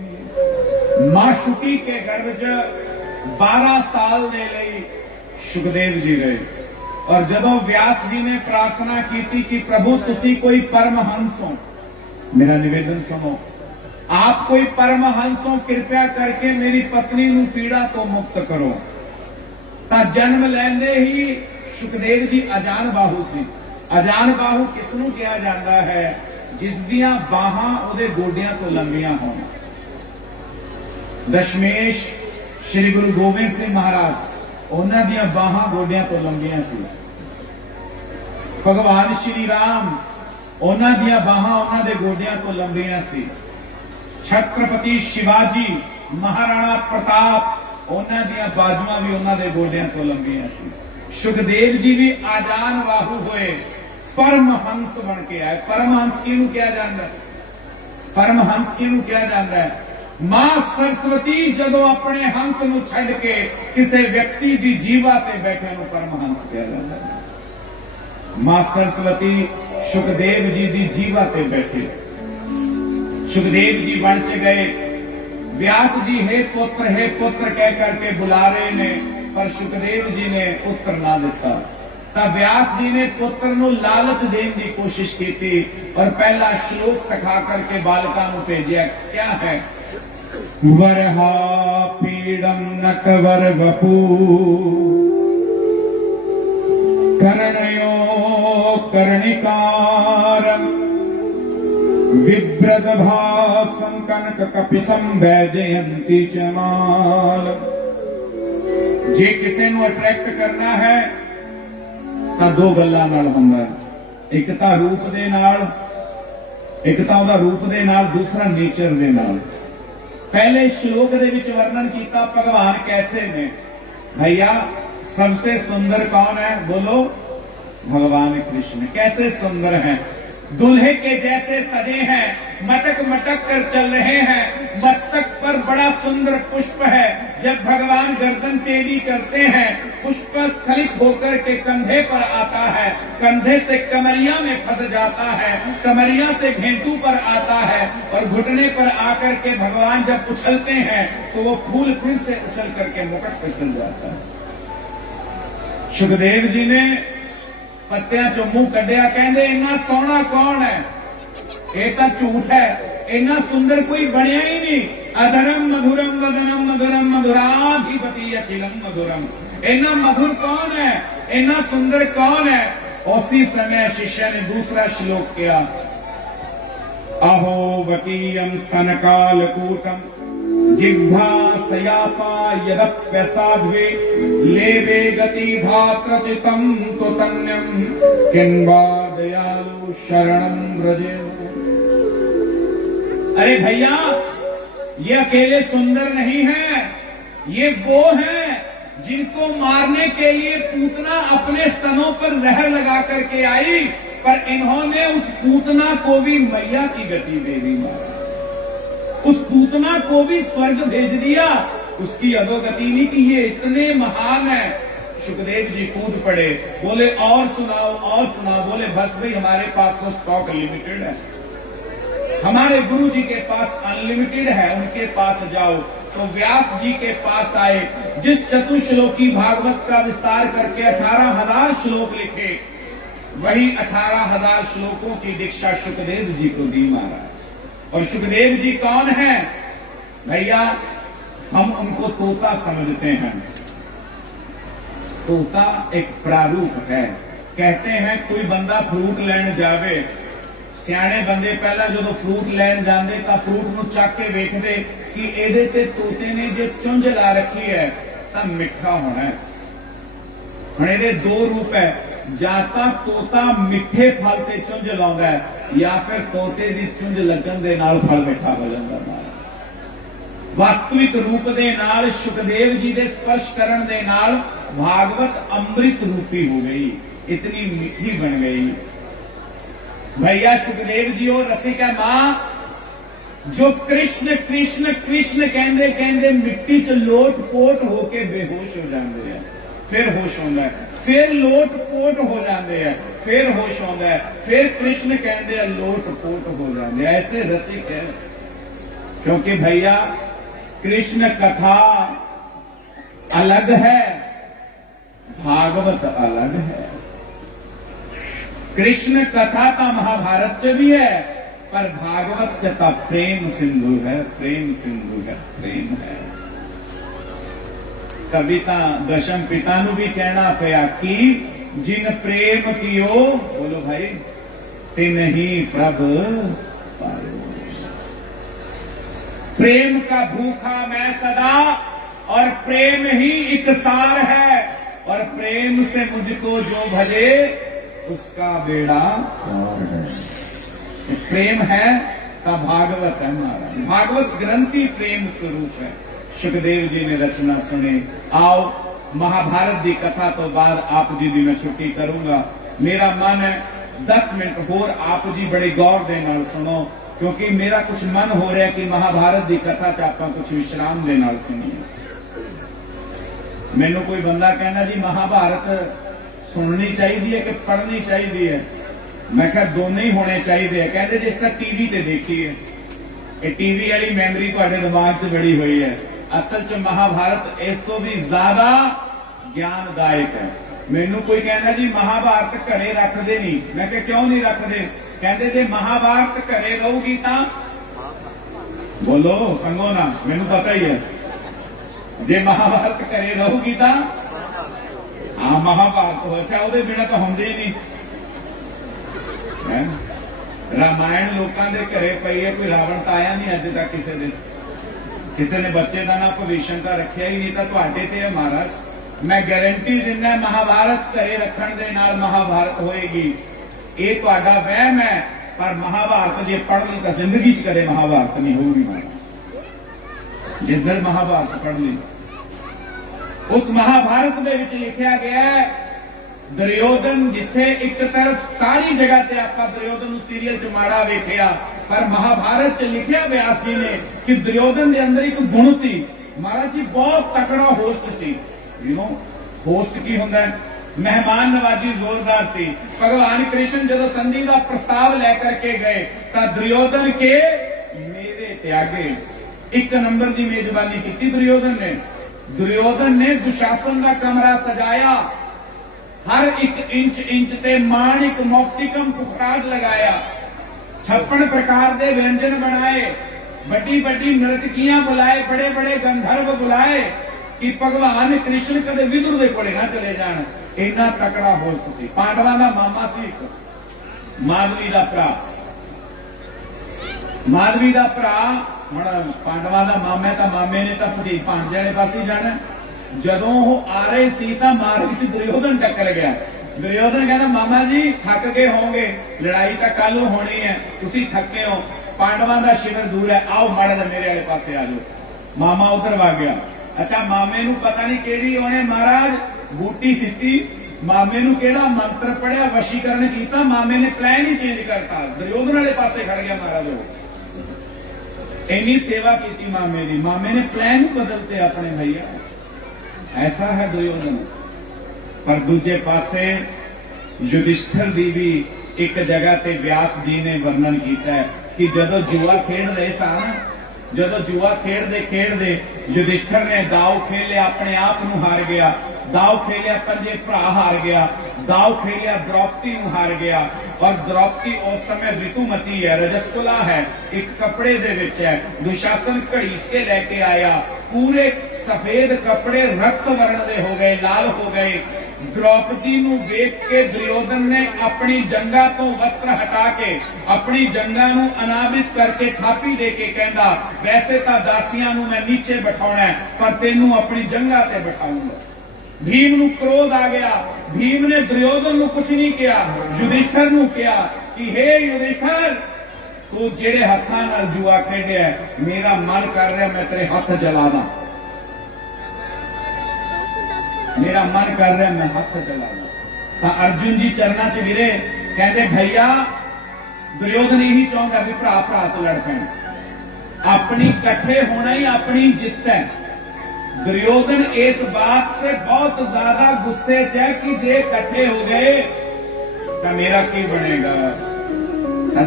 मां शुकी के गर्भ च 12 साल दे लई सुखदेव जी रहे, और जदों व्यास जी ने प्रार्थना की थी कि प्रभु तुसी कोई परमहंस हो, मेरा निवेदन सुनो, आप कोई परमहंस हो, कृपया करके मेरी पत्नी नू पीड़ा तो मुक्त करो। ता जन्म लेंदे ही सुखदेव जी अजान बाहू सी। अजान बाहू किसनू कहा जाता है? जिस दियां बाहां उहदे गोडियां तो लंबियां होण। दशमेश श्री गुरु गोबिंद सिंह महाराज उन्हां दियां बाहां गोडियां तो लंबियां सी। भगवान श्री राम उन्हां दियां बाहां उन्हां दे गोडियां तो लंबियां सी। छत्रपति शिवाजी महाराणा प्रताप उन्हां दियां बाजुआं भी उन्हां दे गोडियां तो लंबियां सी। सुखदेव जी भी आजान बाहू होए, परमहंस बन के आए। परमहंस किहनूं कहा जाता है? परमहंस किहनूं कहा जाता है? मां सरस्वती जदों अपने हंस नूं छड्ड के किसी व्यक्ति की जीवा ते बैठे नूं परमहंस कहा जाता है। मां सरस्वती सुखदेव जी की जीवा ते बैठे। सुखदेव जी बन च गए। व्यास जी हे पुत्र कह करके बुला रहे ने, पर सुखदेव जी ने उत्तर ना दिता। तब व्यास जी ने पुत्र नूं लालच देने की कोशिश की थी और पहला श्लोक सिखा करके बालका नूं भेजिया। क्या है? वरहा पीड़म नटवर वपू करणयो कर्णिकार विभ्रदभासं कनक कपिसं वैजयंती चमाल। जे किसी ਨੂੰ अट्रैक्ट करना है ਤਾਂ ਦੋ ਗੱਲਾਂ ਨਾਲ ਹੁੰਦਾ ਹੈ, ਇੱਕ ਤਾਂ ਰੂਪ ਦੇ ਨਾਲ, ਇੱਕ ਤਾਂ ਉਹਦਾ ਰੂਪ ਦੇ ਨਾਲ, ਦੂਸਰਾ ਨੇਚਰ ਦੇ ਨਾਲ। पहले श्लोक ਦੇ ਵਿੱਚ वर्णन किया भगवान कैसे ने। भैया सबसे सुंदर कौन है? बोलो भगवान कृष्ण। कैसे सुंदर हैं? दूल्हे के जैसे सजे हैं, मटक मटक कर चल रहे हैं, मस्तक पर बड़ा सुंदर पुष्प है। जब भगवान गर्दन टेढ़ी करते हैं, पुष्प स्खलित होकर के कंधे पर आता है, कंधे से कमरिया में फंस जाता है, कमरिया से घेंटू पर आता है, और घुटने पर आकर के भगवान जब उछलते हैं तो वो फूल फिर से उछल करके मुकुट फिसल जाता है। सुखदेव जी ने पत्तियां चो मुंह कढ़िया, कहंदे इन्ना सोहना कौन है? ये तो झूठ है, इन्ना सुंदर कोई बनया ही नहीं। अधरम मधुरम वदनम मधुरम मधुराधिपति अखिलम मधुरम। इन्ना मधुर कौन है? इन्ना सुंदर कौन है? उसी समय शिष्य ने दूसरा श्लोक किया, अहो वकीयम स्तनकालकूटम जिह्वा सयापा यदप्यसाध्वे लेवे गति धात्रचितं तो तन्यम किन्वा दयालु शरणं व्रजे। अरे भैया ये अकेले सुंदर नहीं है, ये वो हैं जिनको मारने के लिए पूतना अपने स्तनों पर जहर लगा करके आई, पर इन्होंने उस पूतना को भी मैया की गति दे दी, मारा। उस पूतना को भी स्वर्ग भेज दिया, उसकी अधोगति नहीं की। ये इतने महान है। सुखदेव जी कूद पड़े, बोले और सुनाओ और सुनाओ। बोले बस भाई हमारे पास तो स्टॉक लिमिटेड है, हमारे गुरु जी के पास अनलिमिटेड है, उनके पास जाओ। तो व्यास जी के पास आए, जिस चतुश्लोकी भागवत का विस्तार करके 18,000 श्लोक लिखे, वही 18,000 श्लोकों की दीक्षा सुखदेव जी को दी महाराज। और सुखदेव जी कौन है? भैया हम उनको तोता समझते हैं। तोता एक प्रारूप है। कहते हैं कोई बंदा फ्रूट लैन जावे, सियाने बंदे पहला जो फ्रूट लैन जाते तो फ्रूट ਨੂੰ ਚੱਕ ਕੇ ਵੇਖਦੇ कि ਇਹਦੇ ਤੇ ਤੋਤੇ ਨੇ ਜੇ ਚੁੰਝ ਲਾ ਰੱਖੀ ਹੈ ਤਾਂ ਮਿੱਠਾ ਹੋਣਾ ਹੈ। ਹੁਣ ਇਹਦੇ ਦੋ ਰੂਪ ਹੈ, ਜਾਂ ਤਾਂ ਤੋਤਾ ਮਿੱਠੇ ਫਲ ਤੇ ਚੁੰਝ ਲਾਉਂਦਾ ਹੈ, ਜਾਂ ਫਿਰ ਤੋਤੇ ਦੀ ਚੁੰਝ ਲੱਗਣ ਦੇ ਨਾਲ ਫਲ ਮਿੱਠਾ ਹੋ ਜਾਂਦਾ ਹੈ। ਵਾਸਤਵਿਕ ਰੂਪ ਦੇ ਨਾਲ ਸੁਖਦੇਵ ਜੀ ਦੇ ਸਪਰਸ਼ ਕਰਨ ਦੇ ਨਾਲ भागवत अमृत रूपी हो गई, इतनी मीठी बन गई। भैया सुखदेव जी और रसिका मां जो कृष्ण कृष्ण कृष्ण कहते कहते मिट्टी च लोट पोट होके बेहोश हो जाते हैं, फिर होश होता है, फिर लोट पोट हो जाते हैं, फिर होश होता है, फिर कृष्ण कहते हैं लोट पोट हो जाते हैं। ऐसे रसिक है, क्योंकि भैया कृष्ण कथा अलग है, भागवत अलग है। कृष्ण कथा का महाभारत च भी है, पर भागवत च ता प्रेम सिंधु है, प्रेम सिंधु है, प्रेम है। कविता दशम पिता नु भी कहना पया कि जिन प्रेम कियो, बोलो भाई, तिन ही प्रभ पायो। प्रेम का भूखा मैं सदा, और प्रेम ही इकसार है, और प्रेम से मुझको जो भजे उसका बेड़ा पार है। प्रेम है तब भागवत है हमारा, भागवत ग्रंथी प्रेम स्वरूप है। सुखदेव जी ने रचना सुने। आओ महाभारत की कथा तो बाद आप जी दी मैं छुट्टी करूंगा। मेरा मन है 10 मिनट होर आप जी बड़े गौर दे नाल सुनो, क्योंकि मेरा कुछ मन हो रहा है कि महाभारत की कथा च आपां कुछ विश्राम दे नाल सुनीए। मैनू कोई बंदा कहना जी महाभारत सुननी चाहिए कि पढ़नी चाहिए है, मैं कहा दोनों ही होने चाहिए। कहते जिस तरह टीवी ते देखी है, ये टीवी वाली मैमरी तुहाडे दिमाग च बड़ी हुई है। असल च महाभारत इस तो भी ज्यादा ज्ञानदायक है। मैनू कोई कहना जी महाभारत घरे रखते नहीं, मैं कहा क्यों नहीं रखते? कहते जे महाभारत घरे रहूगी ता, बोलो संगो ना, मैनू पता ही है, जे महाभारत घरे रहूगी ता, हाँ महाभारत हो, अच्छा ਉਹਦੇ ਬਿਨਾ ਤਾਂ ਹੁੰਦੇ ਹੀ ਨਹੀਂ। ਹੈਂ? ਰਾਮਾਇਣ ਲੋਕਾਂ ਦੇ ਘਰੇ ਪਈ ਹੈ, ਕੋਈ ਰਾਵਣ ਤਾਂ ਆਇਆ ਨਹੀਂ ਅੱਜ ਤੱਕ ਕਿਸੇ ਨੇ ਬੱਚੇ ਦਾ ਨਾਂ ਭਵਿਸ਼ਣ ਤਾਂ ਰੱਖਿਆ ਹੀ ਨਹੀਂ। ਤਾਂ ਤੁਹਾਡੇ ਤੇ ਹੈ ਮਹਾਰਾਜ, ਮੈਂ ਗਾਰੰਟੀ ਦਿੰਦਾ ਮਹਾਭਾਰਤ ਘਰੇ ਰੱਖਣ ਦੇ ਨਾਲ ਮਹਾਭਾਰਤ ਹੋਏਗੀ। ਇਹ ਤੁਹਾਡਾ ਵਹਿਮ ਹੈ, ਪਰ ਮਹਾਭਾਰਤ ਜੇ ਪੜ੍ਹ ਲਈ ਤਾਂ ਜ਼ਿੰਦਗੀ 'ਚ ਕਦੇ ਮਹਾਭਾਰਤ ਨਹੀਂ ਹੋਊਗੀ ਮਹਾਰਾਜ। ਜਿੱਦਣ ਮਹਾਭਾਰਤ ਪੜ੍ਹ ਲਈ, ਉਸ ਮਹਾਭਾਰਤ ਦੇ ਵਿੱਚ ਲਿਖਿਆ ਗਿਆ ਹੈ ਦੁਰਯੋਧਨ, ਜਿੱਥੇ ਇੱਕ ਤਰਫ ਸਾਰੀ ਜਗ੍ਹਾ ਤੇ ਆਪਾਂ ਦੁਰਯੋਧਨ ਨੂੰ ਸੀਰੀਅਲ 'ਚ ਮਾੜਾ ਵੇਖਿਆ, ਪਰ ਮਹਾਭਾਰਤ 'ਚ ਲਿਖਿਆ ਵਿਆਸ ਜੀ ਨੇ ਕਿ ਦੁਰਯੋਧਨ ਦੇ ਅੰਦਰ ਇੱਕ ਗੁਣ ਸੀ। ਮਹਾਰਾਜ ਜੀ ਬਹੁਤ ਤਕੜਾ ਹੋਸਟ ਸੀ। ਹੋਸਟ ਕੀ ਹੁੰਦਾ ਹੈ? ਮਹਿਮਾਨ ਨਵਾਜੀ ਜ਼ੋਰਦਾਰ ਸੀ। ਭਗਵਾਨ ਕ੍ਰਿਸ਼ਨ ਜਦੋਂ ਸੰਧੀ ਦਾ ਪ੍ਰਸਤਾਵ ਲੈ ਕਰਕੇ ਗਏ ਤਾਂ ਦੁਰਯੋਧਨ ਕੇ ਮੇਰੇ ਤਿਆਗੇ, ਇੱਕ ਨੰਬਰ ਦੀ ਮੇਜ਼ਬਾਨੀ ਕੀਤੀ ਦੁਰਯੋਧਨ ਨੇ ਦੁਸ਼ਾਸਨ ਦਾ ਕਮਰਾ ਸਜਾਇਆ, ਹਰ ਇੱਕ ਇੰਚ ਤੇ ਮਾਣਿਕ ਮੋਕਟਿਕਮ ਪੁਖਰਾਜ ਲਗਾਇਆ, 56 ਪ੍ਰਕਾਰ ਦੇ ਵਿਅੰਜਨ ਬਣਾਏ, ਵੱਡੀ ਨਰਤਕੀਆਂ ਬੁਲਾਏ, ਬੜੇ ਗੰਧਰਵ ਬੁਲਾਏ ਕਿ ਭਗਵਾਨ ਕ੍ਰਿਸ਼ਨ ਕਦੇ ਵਿਦੁਰ ਦੇ ਕੋਲੇ ਨਾ ਚਲੇ ਜਾਣ। ਇੰਨਾ ਤਕੜਾ ਹੋਸਟ ਸੀ। ਪਾਂਡਵਾਂ ਦਾ ਮਾਮਾ ਸੀ ਇੱਕ, ਮਾਧਵੀ ਦਾ ਭਰਾ। ਹੁਣ ਪਾਂਡਵਾਂ ਦਾ ਮਾਮਾ ਤਾਂ ਮਾਮੇ ਨੇ ਤਾਂ ਭਤੀ ਭਾਂਜੇ ਵਾਲੇ ਪਾਸੇ ਜਾਣਾ। ਜਦੋਂ ਉਹ ਆ ਰਹੇ ਸੀ ਤਾਂ ਮਾਰਗ ਵਿੱਚ ਦੁਰਯੋਧਨ ਟੱਕਰ ਗਿਆ। ਦੁਰਯੋਧਨ ਕਹਿੰਦਾ ਮਾਮਾ ਜੀ ਥੱਕ ਗਏ ਹੋਵੋਗੇ, ਲੜਾਈ ਤਾਂ ਕੱਲ ਨੂੰ ਹੋਣੀ ਹੈ, ਤੁਸੀਂ ਥੱਕੇ ਹੋ, ਪਾਂਡਵਾਂ ਦਾ ਸ਼ਿਵਰ ਦੂਰ ਹੈ, ਆਓ ਮਾੜਾ ਜਿਹਾ ਮੇਰੇ ਵਾਲੇ ਪਾਸੇ ਆ ਜਾਓ। ਮਾਮਾ ਉਧਰ ਵਗ ਗਿਆ। ਅੱਛਾ, ਮਾਮੇ ਨੂੰ ਪਤਾ ਨਹੀਂ ਕਿਹੜੀ ਉਹਨੇ ਮਹਾਰਾਜ ਬੂਟੀ ਦਿੱਤੀ, ਮਾਮੇ ਨੂੰ ਕਿਹੜਾ ਮੰਤਰ ਪੜਿਆ, ਵਸ਼ੀਕਰਨ ਕੀਤਾ, ਮਾਮੇ ਨੇ ਪਲਾਨ ਹੀ ਚੇਂਜ ਕਰਤਾ, ਦੁਰਯੋਧਨ ਵਾਲੇ ਪਾਸੇ ਖੜ ਗਿਆ ਮਹਾਰਾਜ। ਇੰਨੀ ਸੇਵਾ ਕੀਤੀ ਮਾਮੇ ਦੀ, ਮਾਮੇ ਨੇ ਪਲਾਨ ਹੀ ਬਦਲਤੇ ਆਪਣੇ ਭਈਆ। ਐਸਾ ਹੈ ਦੁਰਯੋਧਨ। ਪਰ ਦੂਜੇ ਪਾਸੇ ਯੁਧਿਸ਼ਠਰ ਦੀ ਵੀ ਇੱਕ ਜਗ੍ਹਾ ਤੇ ਵਿਆਸ ਜੀ ਨੇ ਵਰਣਨ ਕੀਤਾ ਹੈ ਕਿ ਜਦੋਂ ਜੂਆ ਖੇਡ ਰਹੇ ਸਨ, ਜਦੋਂ ਜੂਆ ਖੇਡਦੇ ਯੁਧਿਸ਼ਠਰ ਨੇ ਦਾਉ ਖੇਲਿਆ, ਆਪਣੇ ਆਪ ਨੂੰ ਹਾਰ ਗਿਆ। ਦਾਉ ਖੇਲਿਆ, ਪੰਜੇ ਭਰਾ ਹਾਰ ਗਿਆ। ਦਾਉ ਖੇਲਿਆ, द्रौपदी ਨੂੰ ਹਾਰ ਗਿਆ। ਔਰ द्रौपदी ਉਸ ਸਮੇਂ ਰਿਤੂਮਤੀ ਹੈ, ਰਜਸਕੁਲਾ ਹੈ, ਇੱਕ ਕੱਪੜੇ ਦੇ ਵਿੱਚ ਹੈ। ਦੁਸ਼ਾਸਨ ਘੜੀਸ ਕੇ ਲੈ ਕੇ ਆਇਆ, ਪੂਰੇ ਸਫੇਦ ਕੱਪੜੇ ਰਕਤ ਵਰਣ ਦੇ ਹੋ ਗਏ, ਲਾਲ ਹੋ ਗਏ। द्रौपदी ਨੂੰ ਵੇਖ ਕੇ ਦੁਰਯੋਧਨ ਨੇ ਆਪਣੀ ਜੰਗਾ ਤੋਂ ਵਸਤਰ ਹਟਾ ਕੇ ਆਪਣੀ ਜੰਗਾ ਨੂੰ ਅਨਾਵਿਤ ਕਰਕੇ ਥਾਪੀ ਦੇ ਕੇ ਕਹਿੰਦਾ, ਵੈਸੇ ਤਾਂ ਦਾਸੀਆਂ ਨੂੰ ਮੈਂ ਨੀਚੇ ਬਿਠਾਉਣਾ, ਪਰ ਤੈਨੂੰ ਆਪਣੀ ਜੰਗਾ ਤੇ ਬਿਠਾਉਂਗਾ। भीम ਨੂੰ क्रोध आ गया। भीम ने दुर्योधन ਨੂੰ कुछ नहीं किया, युधिष्ठिर ਨੂੰ किया कि हे युधिष्ठिर, तू जेड़े हत्थां नाल जुआ खेडिया, मेरा मन कर रहा मैं तेरे हथ जला दा, मेरा मन कर रहा मैं हथ जला दा। तां अर्जुन जी चरना च गिरे, कहते भैया दुर्योधन यही चाहता भी भरा च लड़ पैण, अपनी कट्ठे होना ही अपनी जित है। दुर्योधन इस बात से बहुत ज्यादा गुस्से च है कि जे इकट्ठे हो गए तो मेरा की बनेगा।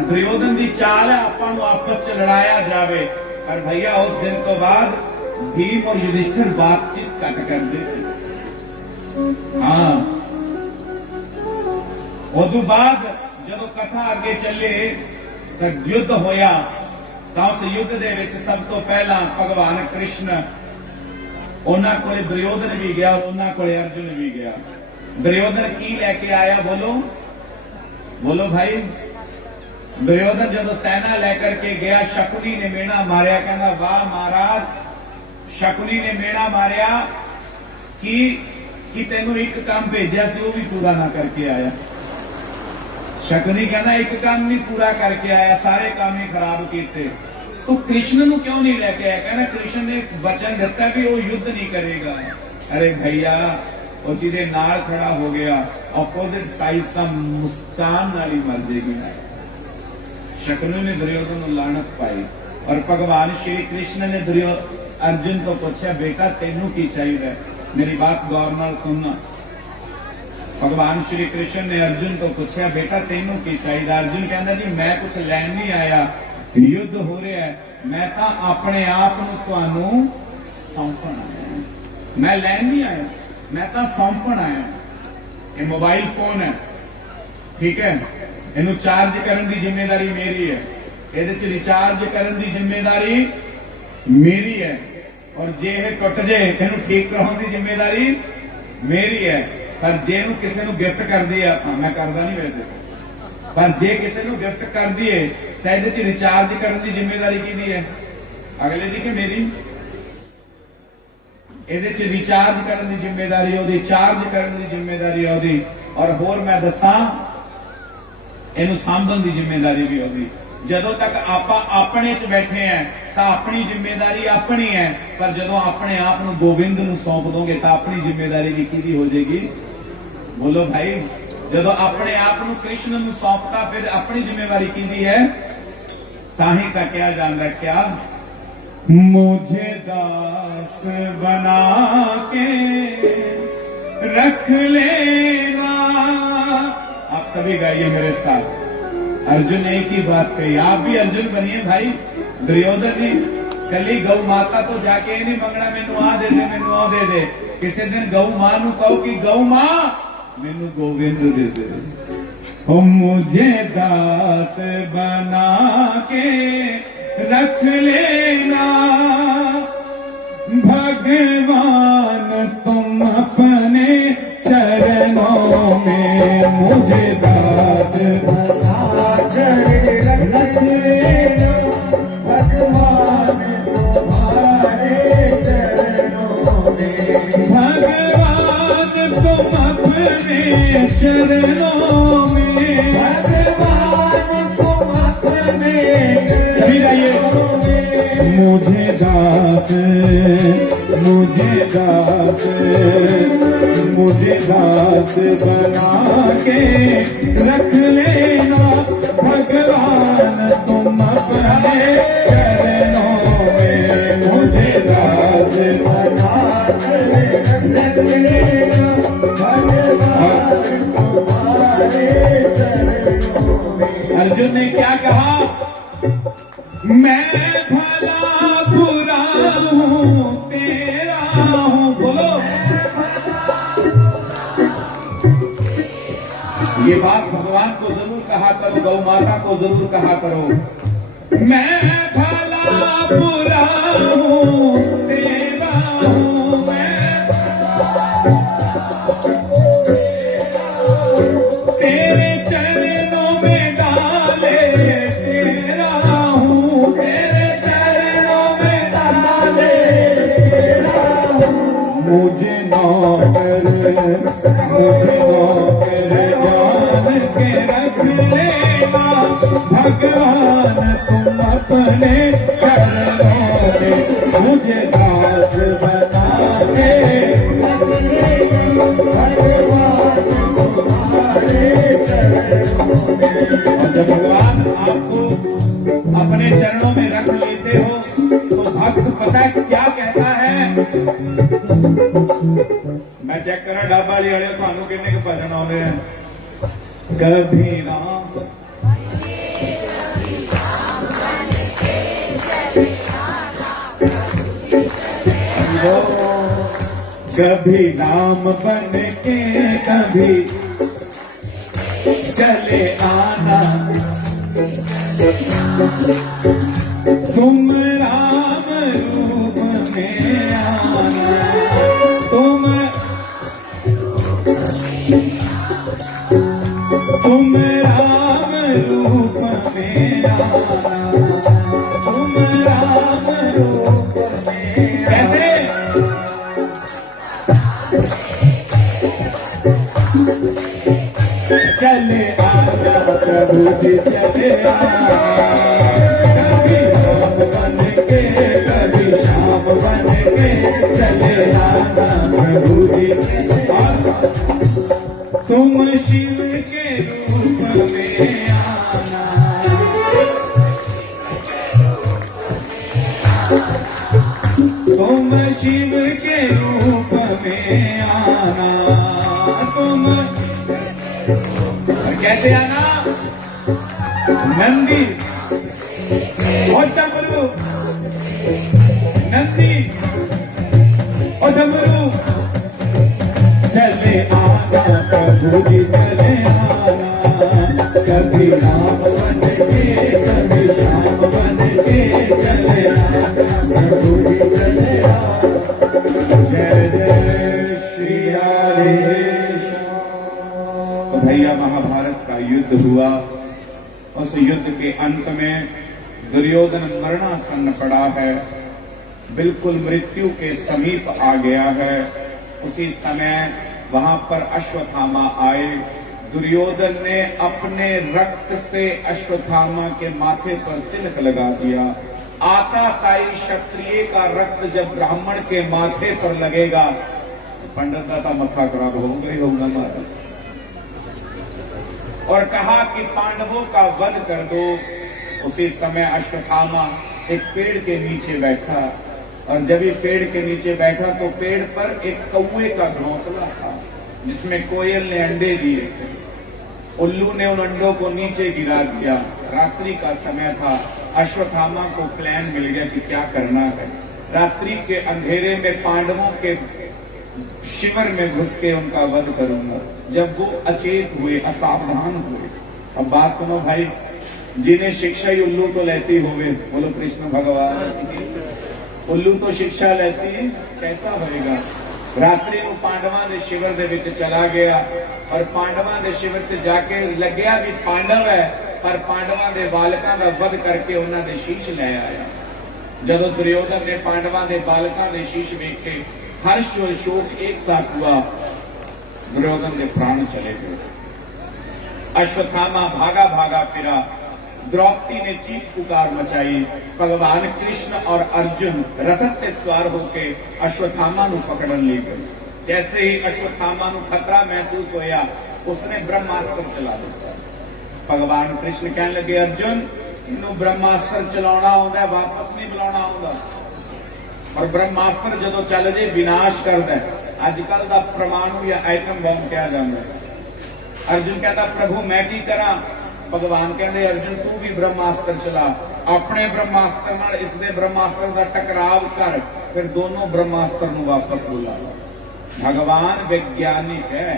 दुर्योधन की चाल है आपां नूं आपस च लड़ाया जावे, पर भैया उस दिन तो बाद भीम और युधिष्ठिर बातचीत घट करते सी। हाँ, उदों बाद जदों कथा अगे चले तो युद्ध होया, तो उस युद्ध दे विच सब तो पहला भगवान कृष्ण ਉਹਨਾਂ ਕੋਲੇ ਦੁਰਯੋਧਨ ਵੀ ਗਿਆ और ਉਹਨਾਂ ਕੋਲੇ अर्जुन भी गया। दुर्योधन की लेके आया, बोलो भाई। दुर्योधन जदों सेना लेकर के गया, शकुनी ने मेणा मारिया, कहना वाह महाराज, शकुनी ने मेणा मारिया कि तेनू एक काम भेजा सी वो भी पूरा ना करके आया। शकुनी कहना एक काम नहीं पूरा करके आया, सारे काम ही खराब किए। तो कृष्ण ਨੂੰ क्यों नहीं लेके आया? कहना कृष्ण ने वचन दिता भी वो युद्ध नहीं करेगा। अरे भैया वो ਜਿਹਦੇ ਨਾਲ खड़ा हो गया, ऑपोजिट साइड का मुस्कान नाल ही मर जाएगी। शकुनी ने दुर्योधन ਨੂੰ लानत पाई और भगवान श्री कृष्ण ने अर्जुन को पूछा, बेटा तेनू की चाहिए? मेरी बात गौर नाल सुनना। भगवान श्री कृष्ण ने अर्जुन को पूछा, बेटा तेनू की चाहिए? अर्जुन कहता जी मैं कुछ लैन नहीं आया, युद्ध हो रहा है, मैं तो अपने आप नूं सौंपण आया, मैं लैन नहीं आया, मैं तो सौंपण आया। ये मोबाइल फोन है, ठीक है, इनू चार्ज करने की जिम्मेदारी मेरी है, ये रिचार्ज करने की जिम्मेदारी मेरी है, और जे ये टुट जाए इनू ठीक कराने की जिम्मेदारी मेरी है। पर जे किसी को गिफ्ट कर दी मैं करता नहीं, वैसे पर जे किसी को गिफ्ट कर दिए तो ये रिचार्ज करने की जिम्मेदारी किहदी है? अगले दी कि मेरी? ये रिचार्ज करने की जिम्मेदारी ओदी, चार्ज करने की जिम्मेदारी ओदी, और होर मैं दसा इनू सांभण की जिम्मेदारी भी ओदी। जदों तक आप अपने च बैठे हैं तो अपनी जिम्मेदारी अपनी है, पर जदों अपने आप को गोविंद नू सौंप दोगे तो अपनी जिम्मेदारी भी किहदी हो जाएगी? बोलो भाई, जदों अपने आप को कृष्ण नू सौंपता फिर अपनी जिम्मेवारी किहदी है? ताही का क्या जानदा क्या? मुझे दास बना के रख लेना। आप सभी गाइए मेरे साथ। अर्जुन एक ही बात कही, आप भी अर्जुन बनिए भाई। दुर्योधन ने कली गौ माता तो जाके नहीं मंगना मैनू आ दे दे, मैनू आ दे दे। किसी दिन गौ मां नू कहो कि गौ मां मैनू गोविंद दे दे। ओ मुझे दास बना के रख लेना भगवान, तुम अपने चरणों में मुझे दास बना कर रख लेना भगवान, तुम्हारे चरणों में। भगवान तुम अपने चरणों में, भगवान तुम अपने मुझे दास, मुझे दास, मुझे दास बना के रख लेना भगवान, तुम अपने चरणों में मुझे दास बना के रख लेना भगवान, तुम्हारे चरणों में। अर्जुन ने क्या कहा? मैं भला बुरा हूं तेरा हूं। बोलो, ये बात भगवान को जरूर कहा करो, गौ माता को जरूर कहा करो। मैं भला बुरा हूं तेरा हूं, मैं तेरे चरणों में डाले तेरा हूं, तेरे चरणों में डाले तेरा हूं। मुझे नौकर, मुझे नौकर जान के रख लेना भगवान, तुम अपने चरणों में मुझे दास बना के रख लेना भगवान, तुम्हारे चरणों में। और जब भगवान आपको अपने चरणों में रख लेते हो तो भक्त पता है क्या कहता है? मैं चेक करा ढाबा वाली वाले थानू किन्ने के भजन आउंदे हैं। कभी राम कभी राम बन के कभी चले आना, तुम राम रूप में आना, तुम राम रूप में आना, तुम राम रूप में। कैसे? चले आना प्रभु जी चले आना, कभी राम बन के कभी श्याम बन के चले आना प्रभु जी। तुम शिव के रूप में आना, तुम शिव के रूप में आना, तुम कैसे आना? नंदी और डमरू, नंदी और डमरू चले आना प्रभु जी चले आना, कभी राम बन के कभी श्याम बन के चले आना प्रभु जी चले आना। जय जय श्री राधे। तो भैया महाभारत का युद्ध हुआ। उस युद्ध के अंत में दुर्योधन मरणासन्न पड़ा है, बिल्कुल मृत्यु के समीप आ गया है। उसी समय वहां पर अश्वत्थामा आए। दुर्योधन ने अपने रक्त से अश्वत्थामा के माथे पर तिलक लगा दिया। आताताई क्षत्रिय का रक्त जब ब्राह्मण के माथे पर लगेगा तो पंडित दाता मत्था खराब होगा ही होगा महाराज। और कहा कि पांडवों का वध कर दो। उसी समय अश्वत्थामा एक पेड़ के नीचे बैठा, और जब ये पेड़ के नीचे बैठा तो पेड़ पर एक कौवे का घोंसला था जिसमें कोयल ने अंडे दिए थे। उल्लू ने उन अंडों को नीचे गिरा दिया। रात्रि का समय था। अश्वत्थामा को प्लान मिल गया कि क्या करना है। रात्रि के अंधेरे में पांडवों के शिविर में घुस के उनका वध करूंगा। जब वो अचेत हुए, असावधान हुए। अब बात सुनो भाई, जिन्हें शिक्षा ही उल्लू तो लेती होवे, बोलो कृष्ण भगवान। उल्लू तो शिक्षा लेती है, कैसा होएगा। रात्रि को पांडवां दे शिविर दे विच चला गया, और पांडवां दे शिविर च जाके लग्या भी पांडव है, पर पांडवां दे बालकां दा वध करके उन्हां दे शीश ले आया। जदों दुर्योधन ने पांडवां दे बालकां दे शीश वेखे, हर्ष और शोक एक साथ हुआ। दुर्योधन के प्राण चले गए। अश्वत्थामा भागा भागा फिरा। द्रौपदी ने चीख पुकार मचाई। भगवान कृष्ण और अर्जुन रथ पे सवार होके अश्वत्थामा नु पकड़न ले गए। जैसे ही अश्वत्थामा नु खतरा महसूस होया, उसने ब्रह्मास्त्र चला दिया। भगवान कृष्ण कहने लगे, अर्जुन इन्हों ब्रह्मास्त्र चलाना आउंदा, वापस नहीं बुलाना आउंदा। और ब्रह्मास्त्र जदों चल जे विनाश करदा है। अजकल दा परमाणु या एटम बम कहा जाता है। अर्जुन कहता, प्रभु मैं की करा। भगवान कहते, अर्जुन तू भी ब्रह्मास्त्र चला। अपने ब्रह्मास्त्र नाल इस दे ब्रह्मास्त्र का टकराव कर, फिर दोनों ब्रह्मास्त्र नूं वापस बुला। भगवान वैज्ञानिक है।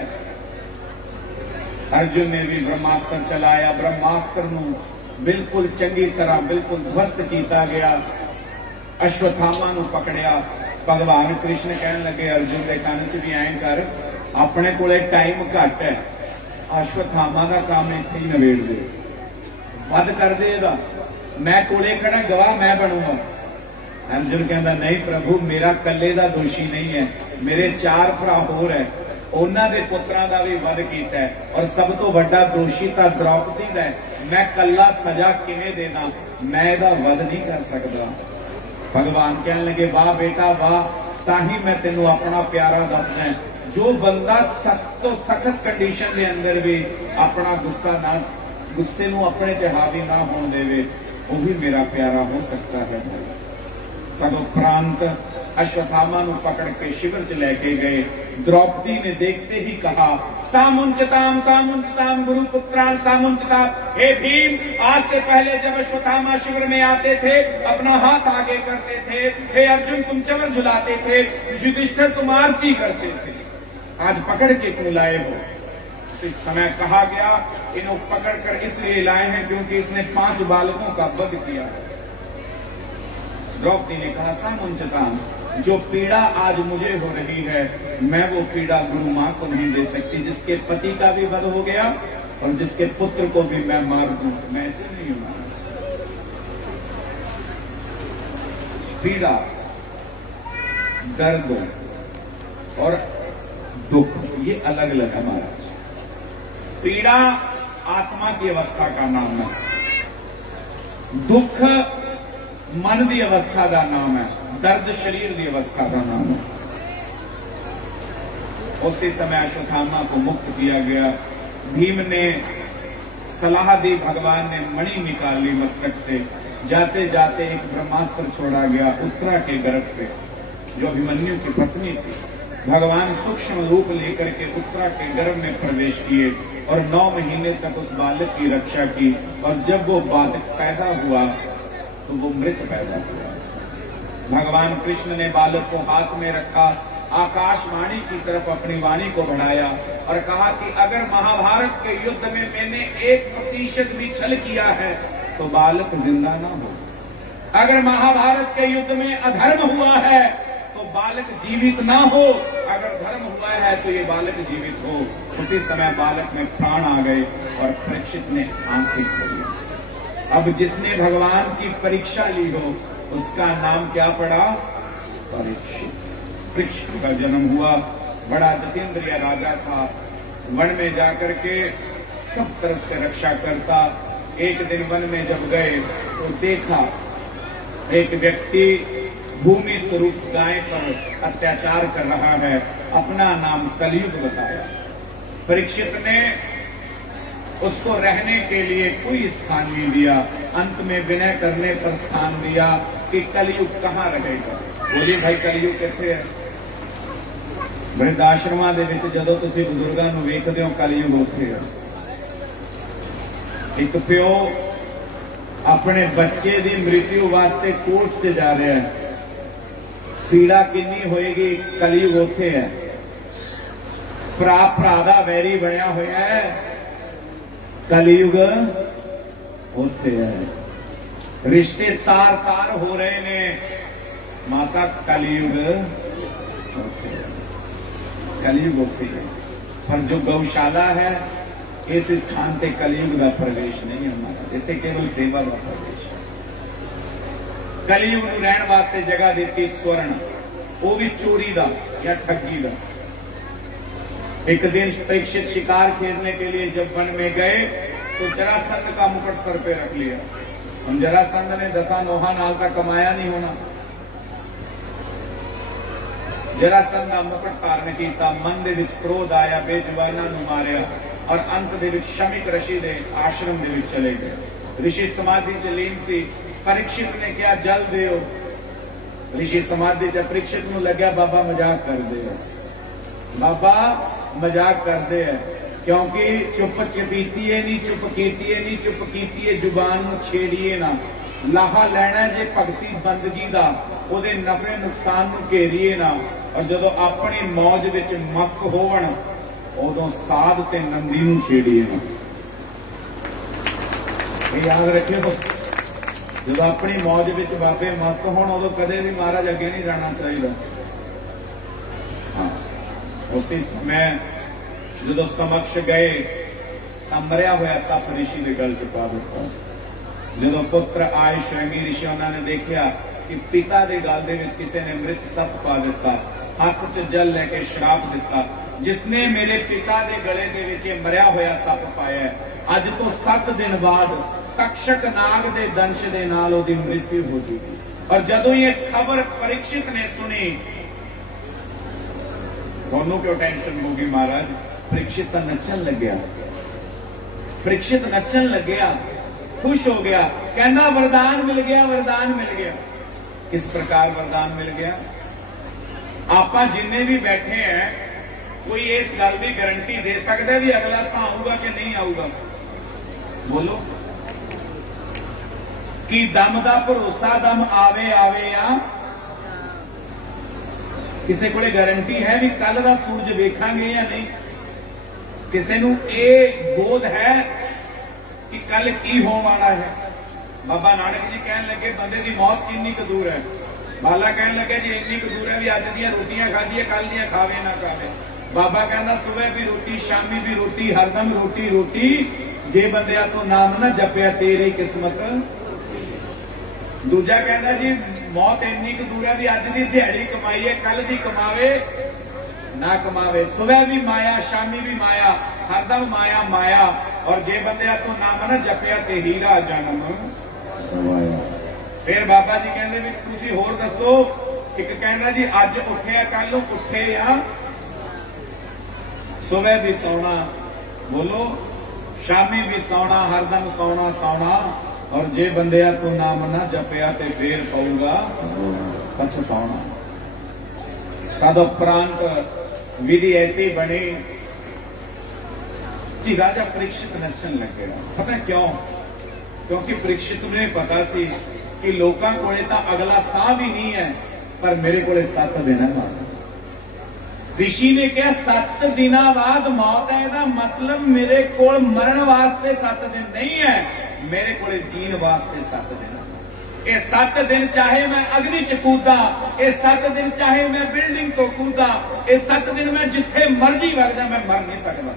अर्जुन ने भी ब्रह्मास्त्र चलाया। ब्रह्मास्त्र नूं बिल्कुल चंगी तरह बिल्कुल ध्वस्त किया गया। अश्वत्थामा नूं पकड़िया। भगवान कृष्ण कहने लगे, अर्जुन के कान च भी ऐं कर, अपने कोले टाइम घट है, अश्वत्थामा का काम इत्थे ही नवेड़ दे, वध कर देगा। मैं कोले खड़ा गवाह मैं बनूंगा। अर्जुन कहता, नहीं प्रभु मेरा कल्ले का दोषी नहीं है, मेरे 4 भरा होर है, उन्हां दे पुत्रां दा भी वध कीता है, और सब तो बड़ा दोषी तां द्रौपदी दा है। मैं कल्ला सजा किवें देना, मैं इहदा वध नहीं कर सकदा। भगवान कहने लगे, वाह बेटा वाह, ताही मैं तेनों अपना प्यारा दसदा। जो बंदा सख्त तो सख्त कंडीशन के अंदर भी अपना गुस्से नूं अपने ते हावी ना होने देवे, वो भी मेरा प्यारा हो सकता है। तदुपरांत अश्वत्थामा नूं पकड़ के शिविर च लेके गए। द्रौपदी ने देखते ही कहा, सामुंचताम गुरुपुत्रान सामुंचताम। हे भीम, आज से पहले जब अश्वत्थामा शिविर में आते थे अपना हाथ आगे करते थे, हे अर्जुन तुम चमर झुलाते थे, युधिष्ठिर तुम आरती करते थे, आज पकड़ के क्यों लाए हो। इस समय कहा गया, इन्हों पकड़ कर इसलिए लाए हैं क्योंकि इसने 5 बालकों का वध किया। द्रौपदी ने कहा, सामुंचताम, जो पीड़ा आज मुझे हो रही है, मैं वो पीड़ा गुरु मां को नहीं दे सकती, जिसके पति का भी वध हो गया और जिसके पुत्र को भी मैं मार दूं, मैं ऐसे नहीं हूं। पीड़ा, दर्द और दुख ये अलग अलग है महाराज। पीड़ा आत्मा की अवस्था का नाम है, दुख मन की अवस्था का नाम है, दर्द शरीर की अवस्था का नाम है। उसी समय अश्वत्थामा को मुक्त किया गया। भीम ने सलाह दी, भगवान ने मणि निकाल ली मस्तक से। जाते जाते एक ब्रह्मास्त्र छोड़ा गया उत्तरा के गर्भ पे, जो अभिमन्यु की पत्नी थी। भगवान सूक्ष्म रूप लेकर के उत्तरा के गर्भ में प्रवेश किए और 9 महीने तक उस बालक की रक्षा की। और जब वो बालक पैदा हुआ तो वो मृत पैदा हुआ। भगवान कृष्ण ने बालक को हाथ में रखा, आकाशवाणी की तरफ अपनी वाणी को बढ़ाया और कहा कि अगर महाभारत के युद्ध में मैंने 1% भी छल किया है तो बालक जिंदा ना हो। अगर महाभारत के युद्ध में अधर्म हुआ है तो बालक जीवित ना हो, अगर धर्म हुआ है तो ये बालक जीवित हो। उसी समय बालक में प्राण आ गए और परीक्षित ने आंखें खोली। अब जिसने भगवान की परीक्षा ली हो उसका नाम क्या पड़ा? परीक्षित। परीक्षित का जन्म हुआ, बड़ा जितेंद्रिय राजा था, वन में जाकर के सब तरफ से रक्षा करता। एक दिन वन में जब गए तो देखा एक व्यक्ति भूमि स्वरूप गाय पर अत्याचार कर रहा है, अपना नाम कलयुग बताया। परीक्षित ने उसको रहने के लिए कोई स्थान नहीं दिया, अंत में विनय करने पर स्थान दिया कि कलयुग कहाँ रहेगा। बोली भाई कलयुग किथे है? वृद्धाश्रमां दे विच जदों तुसीं बुजुर्गां नूं वेखदे हो कलयुग उत्थे है। एक प्यो अपने बच्चे की मृत्यु वास्ते कोर्ट से जा रहा है, पीड़ा किन्नी होएगी, कलयुग उत्थे है। भरा भरा दा वैरी बनया होया है, कलयुग उत्थे है। रिश्ते तार तार हो रहे ने, माता कलयुग उत्थे है, कलयुग उत्थे है। पर जो गौशाला है इस स्थान पे कलयुग का प्रवेश नहीं है हमारा, इतने केवल सेवा का प्रवेश है। कलयुग नूं रहण वास्ते जगह दी स्वर्ण, वो भी चोरी का या ठगी का। एक दिन परीक्षित शिकार खेलने के लिए जब वन में गए तो जरासंध का मुकुट सर पे रख लिया। हम जरासंध ने 10 नोहा नाल का कमाया नहीं होना। जरासंध का मुकुट धारण किया, मन दे विच क्रोध आया, बेजुबाना नूं मारिया और अंत दे विच शमिक ऋषि दे आश्रम दे विच चले गए। ऋषि समाधि च लीन सी। परीक्षित ने क्या जल दियो। ऋषि समाधि च परीक्षित नूं लग्या बाबा मजाक कर दे, बाबा मजाक कर दे, क्योंकि चुप चपीतीए नहीं, चुप कीतीए नहीं, चुप कीतीए जुबान नूं छेड़िए ना। लाहा लैना जे भगती बंदगी दा, ओदे नफे नुकसान नूं घेरीए ना। और जदों अपनी मौज विच मस्त होवण उदों साध ते नंदी नूं छेड़िए ना। ये याद रखियो, जब अपनी मौज विच बाबे मस्त होण उदों कदे भी महाराज अगे नहीं जाना चाहिए। हाँ, उसी समय जदों समक्ष गए तां मरिया होया सप ऋषि दे गल च पा दिता। जदों पुत्र आए श्रृंगी ऋषि उन्होंने देखा कि पिता दे गल दे विच किसी ने मृत सप पा दिता, हाथ च जल लेके श्राप दिता, जिसने मेरे पिता दे गले दे विच मरिया होया सप पाया, अज तो 7 दिन बाद तक्षक नाग दे दंश दे नाल ओदी मृत्यु हो जाएगी। और जदों ये खबर परीक्षित ने सुनी, दोनों क्यों टेंशन होगी महाराज? परीक्षित तो नचन लग गया, परीक्षित नचन लग गया, खुश हो गया, कहना वरदान मिल गया, वरदान मिल गया। किस प्रकार वरदान मिल गया? आपा जिन्ने भी बैठे हैं, कोई इस गल की गारंटी दे सकता है भी अगला सा आऊगा कि नहीं आऊगा? बोलो। कि दम का भरोसा दम आवे आवे या किसी को गारंटी है भी कल का सूरज वेखांगे या नहीं? किसी नूं ये बोध है कि कल की होने वाला है? बाबा नानक जी कहन लगे बंदे की मौत किन्नी क दूर है। बाला कहन लगे जी इन्नी क दूर है भी अज दी रोटियां खाधी है, कल दी खावे ना खावे। बाबा कहना सुबह भी रोटी, शामी भी रोटी, हरदम रोटी रोटी, जे बंदिया तो नाम ना जपया तेरी किस्मत। दूजा कहना जी मौत इन्नी क दूर है भी अज दी दिहाड़ी कमाई है, कल दी कमावे ना कमावे। सुबह भी माया, शामी भी माया, हरदम माया माया। और जे बंदिया तो नाम ना जपया ते हीरा जन्म गवाया। फिर बाबा जी कहते भी तुसी होर दसो। एक कहना जी अज उठे कल उठे या सुबह भी सोना, बोलो, शामी भी सोना, हरदम सोना सोना। और जे बंदिया तो नाम ना जपया ते फिर पऊगा पछताना। तद उपरांत विधि ऐसी बनी कि राजा परीक्षित नचन लग गया। पता क्यों? क्योंकि परीक्षित ने पता सी कि लोगों को अगला साह भी नहीं है, पर मेरे को 7 दिन है महाराज। ऋषि ने कहा 7 दिन बाद मौत है, इसका मतलब मेरे को मरण वास्ते 7 दिन नहीं है, मेरे को जीन वास्ते 7 दिन है। ये 7 दिन चाहे मैं अग्नि च कूदा, ये 7 दिन चाहे मैं बिल्डिंग तो कूदा, ये 7 दिन मैं जिथे मर्जी वग जा, मैं मर नहीं सकता।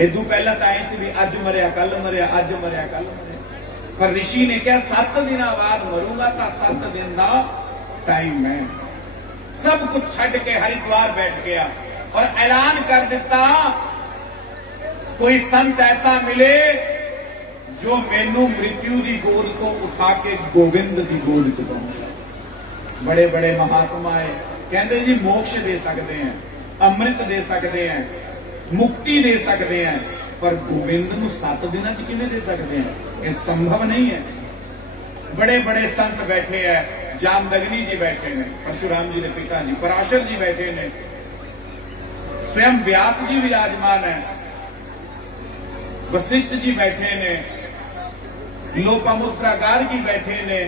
इदू पहला तो ऐ सी भी अज मरिया कल मरिया, अज मरिया कल मरिया, पर ऋषि ने कहा 7 दिन बाद मरूंगा तो 7 दिन का टाइम है। सब कुछ छड़ के हरिद्वार बैठ गया और ऐलान कर दिता, कोई संत ऐसा मिले जो मैनू मृत्यु की गोद को उठा के गोविंद की गोद च पहुंचा। बड़े बड़े महात्मा है, कहते जी मोक्ष दे सकते हैं, अमृत दे सकते हैं, मुक्ति दे सकते हैं, पर गोविंद नू 7 दिनों च किवें दे सकते हैं? ये संभव नहीं है। बड़े बड़े संत बैठे हैं, जामदग्नि जी बैठे ने, परशुराम जी के पिता जी, पराशर जी बैठे ने, स्वयं व्यास जी विराजमान है, वशिष्ठ जी बैठे ने, लोपामुद्रागार जी बैठे ने।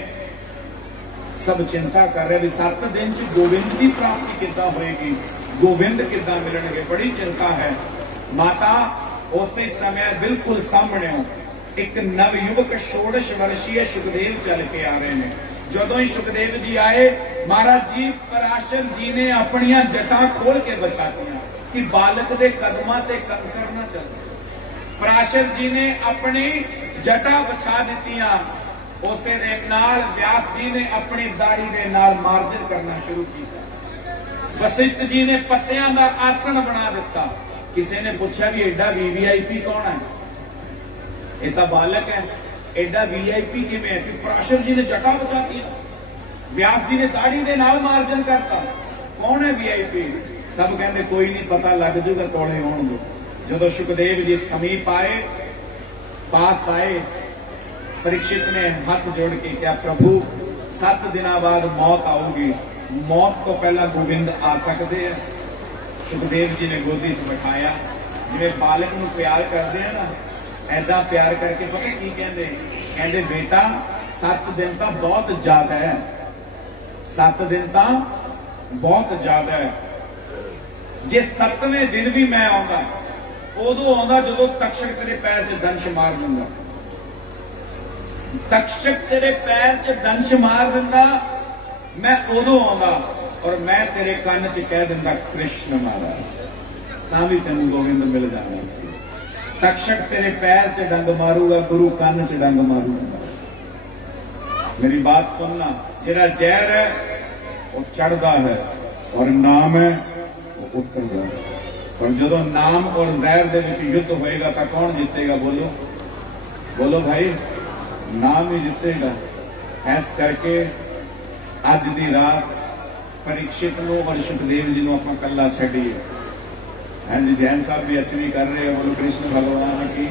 सब चिंता कर रहे भी 7 दिन च गोविंद की प्राप्ति किद्दां होएगी, गोविंद किद्दां मिलणगे, बड़ी चिंता है। माता उस समय बिल्कुल सामने एक नवयुवक 16 वर्षीय सुखदेव चल के आ रहे हैं। जदों ही सुखदेव जी आए, महाराज जी पराशर जी ने अपनी जटा खोल के बचातियां कि बालक दे कदमां ते कंकर ना चले। पराशर जी ने अपनी जटा बछा दित्तियां, उसे दे नाल व्यास जी ने अपनी दाढ़ी दे नाल मार्जन करना शुरू किया। वशिष्ठ जी ने पत्तियां का आसन बना दिता। किसी ने पूछा भी एडा वीवीआईपी कौन है? ये तो बालक है, एडा वीआईपी किवें है? कि पराशर जी ने जटा बचा दिया, व्यास जी ने दाढ़ी दे नाल मार्जन करता, कौन है वीआईपी? सब कहते कोई नहीं, पता लग जूगा, तोड़े होण दो। जदों सुखदेव जी समीप आए, पास आए, परीक्षित ने हाथ जोड़ के क्या प्रभु 7 दिनों बाद मौत आऊगी, मौत तो पहला गोविंद आ सकते हैं? सुखदेव जी ने गोदी से बिठाया, जिवें बालक नूं प्यार करते हैं ना, ऐदा प्यार करके पता की कहते? कहते बेटा 7 दिन तो बहुत ज्यादा है, 7 दिन तो बहुत ज्यादा है। जे 7वें दिन भी मैं आऊंगा, उदों आऊंगा जदों तक्षक तेरे पैर च दंश मार दूंगा। तक्षक तेरे पैर च दंश मार दिंदा, मैं उदों आऊंगा और मैं तेरे कान च कह दिंदा कृष्ण महाराज, तां भी तेनू गोविंद मिल जाना। तक्षक तेरे पैर च डंग मारूगा, गुरु कान च डंग मारूगा। मेरी बात सुनना, जेड़ा जहर है वो चढ़ता है और नाम है वो उतरता है। और जो नाम और जहर दे विच युद्ध होएगा तो कौन जीतेगा? बोलो बोलो भाई, नाम ही जीतेगा। ऐस करके अज दी रात परीक्षित नूं और सुखदेव जी नूं आपां कल्ला छड्डीए। हाँ जी, जैन साहब भी अचवी कर रहे हैं, बोलो कृष्ण भगवान की।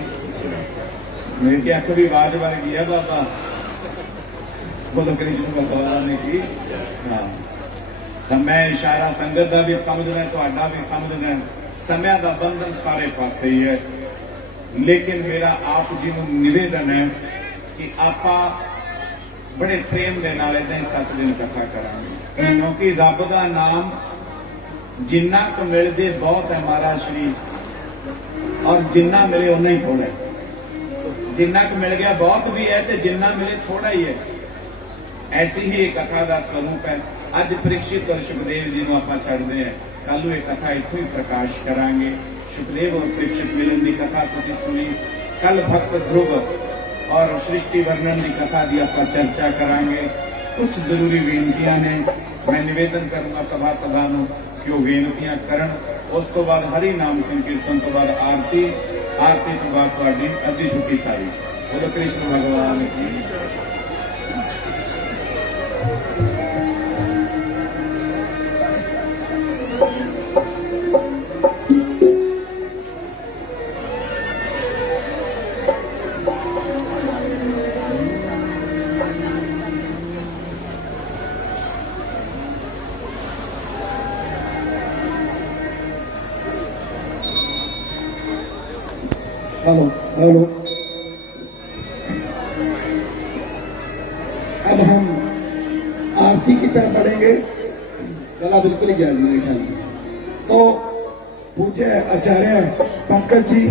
मेरे की अख भी आवाज बन गई है बाबा, बोलो कृष्ण भगवान की। हाँ, तो मैं इशारा संगत का भी समझना, तुहाडा भी समझना। समय का बंधन सारे पासे ही है, लेकिन मेरा आप जी नूं निवेदन है कि आपां बड़े प्रेम के नाल इदां ही 7 दिन कथा करांगे, क्योंकि रब दा नाम जिन्ना को मिल जे बहुत है महाराज श्री, और जिन्ना मिले उन्ना ही थोड़ा है। जिन्ना को मिल गया बहुत भी है, तो जिन्ना मिले थोड़ा ही है। ऐसी ही एक कथा का स्वरूप है। अज परीक्षित और सुखदेव जी को आप छड़ते हैं, कल ये कथा इतों ही प्रकाश करांगे। सुखदेव और परीक्षित मिलन की कथा तुसीं सुनी, कल भक्त ध्रुव और सृष्टि वर्णन की कथा की आप चर्चा करांगे। कुछ जरूरी बेनतियां ने, मैं निवेदन करूंगा सभा सभा कि वो बेनतियां करन। उस तो बाद हरि नाम संकीर्तन तो बाद आरती, आरती तो बाद तुहाडी अद्धी छुट्टी सारी। बोलो कृष्ण भगवान की। हेलो हेलो, अब हम आरती की तरफ बढ़ेंगे। गला बिल्कुल ही गया जी मेरे ख्याल में। तो पूज्य आचार्य पंकज जी,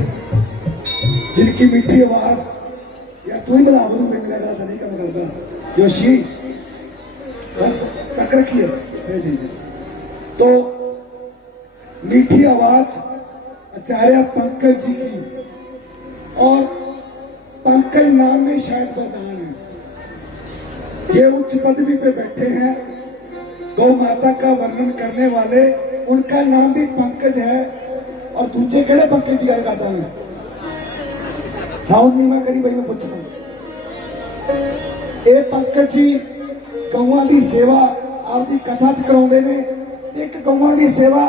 जिनकी मीठी आवाज, या तू ही बता बोलू, मैं मेरा गला नहीं कम करता। जोशी बस तक रखिए। तो मीठी आवाज आचार्य पंकज जी की, और पंकज नाम में शायद वरदान है। ये उच्च पदवी पे बैठे हैं, गौ माता का वर्णन करने वाले, उनका नाम भी पंकज है। और दूसरे केड़े पंकज की गल करता मैं साउंड नीवा करी भाई, मैं पूछना ये पंकज जी गौवां की सेवा आपकी कथा च कराउंदे ने, एक गौवां की सेवा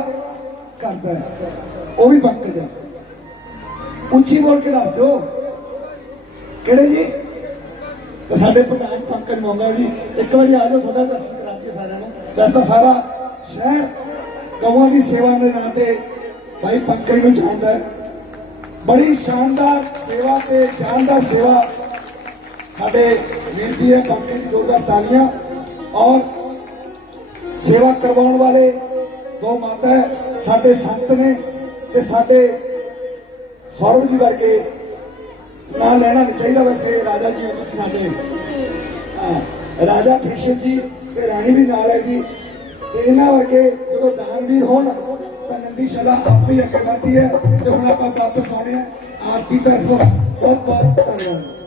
करता है, वो भी पंकज है। उच्ची बोल के दस दो केड़े जी? तो साडे प्रधान पंकज मोंगा जी, एक बार आ जाओ, थोड़ा दर्शन करा के सारे दसता सारा शहर गौवां की सेवा के नाम से भाई पंकज नूं जानदा है। बड़ी शानदार सेवा ते जानदार सेवा साडे वीर जी है पंकज, जोरदार तालियां। और सेवा करवाउण वाले गौ माता है, साडे संत ने ते साडे सौरभ जी वर्गे ना लेना नहीं चाहिए। वैसे राजा जी साडे राजा कृष्ण जी ते राणी भी नाल है जी, ते इन्हां वर्गे जो दानवीर होण तां नंदीशाला आपे ही अगे बढ़ती है। ते हुण आपां वापस आने हैं आरती तरफ। बहुत बहुत धन्यवाद।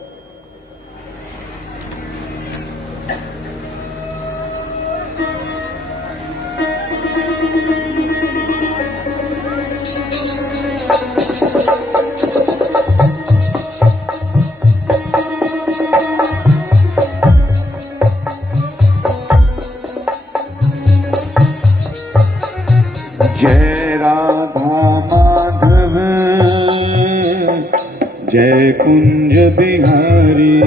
जय राधा माधव जय कुंज बिहारी,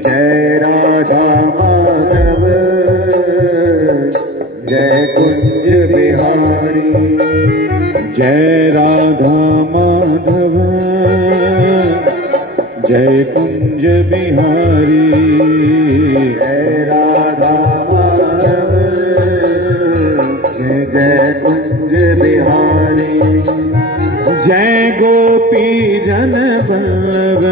जय राधा माधव जय कुंज बिहारी, जय राधा माधव जय कुंज बिहारी, जय राधा माधव जय कुंज बिहारी, जय गोपी जन वल्लभ,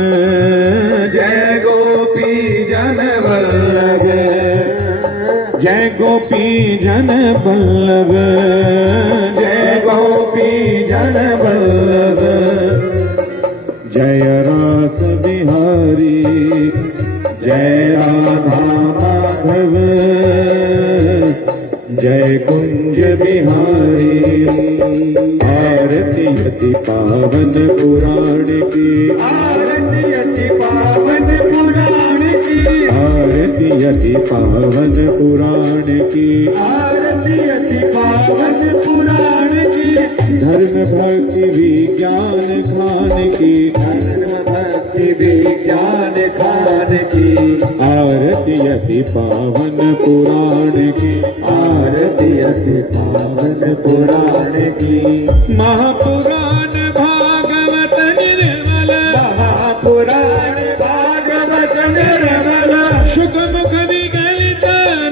जय गोपी जन वल्लभ, जय गोपी जन वल्लभ, जय गोपी जन वल्लभ, जय रास बिहारी, जय राधा माधव जय कुंज बिहारी। आरती अति पावन पुराण की, आरती अति पावन पुराण की, आरती अति पावन पुराण की, आरती अति पावन पुराण की, धर्म भक्ति विज्ञान खान की, धर्म भक्ति विज्ञान खान की, आरती अति पावन पुराण की, आरती अति पावन पुराण की। महापुराण भागवत निर्मल, महापुराण भागवत निर्मल, सुख मुख विगलित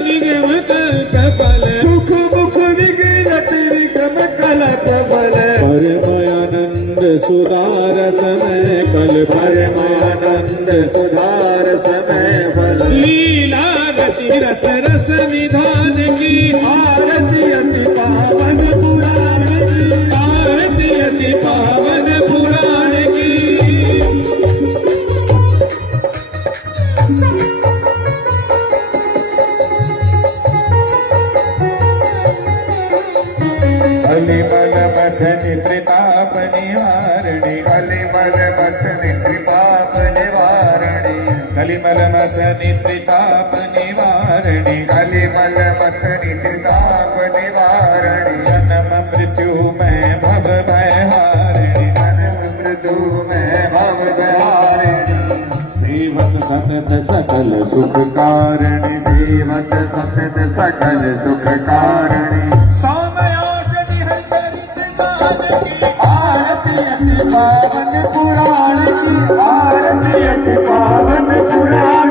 निगम कल्पबल, सुख मुख विगलित निगम कल्पबल, परमानंद सुधार समय कल, परमानंद सुधार समय फल, लीला गति रस रस विधान की, आरती अति पावन पुराण की, आरती अति पावन पुराण की। अलिमल मथन प्रताप निवारणी, अलिमल मथन कृपाप निवारणी, अलिमल मथन प्रताप निवारणी, अलिमल मथन प्रताप निवारणी, जन्म मृत्यु में भव भय हारिणी, जन्म मृत्यु में भव भय हारिणी, सेवक सतत सकल सुख कारिणी, सेवक सतत सकल सुख कारिणी, आरती अति पावन पुराण की, आरती अति पावन पुराण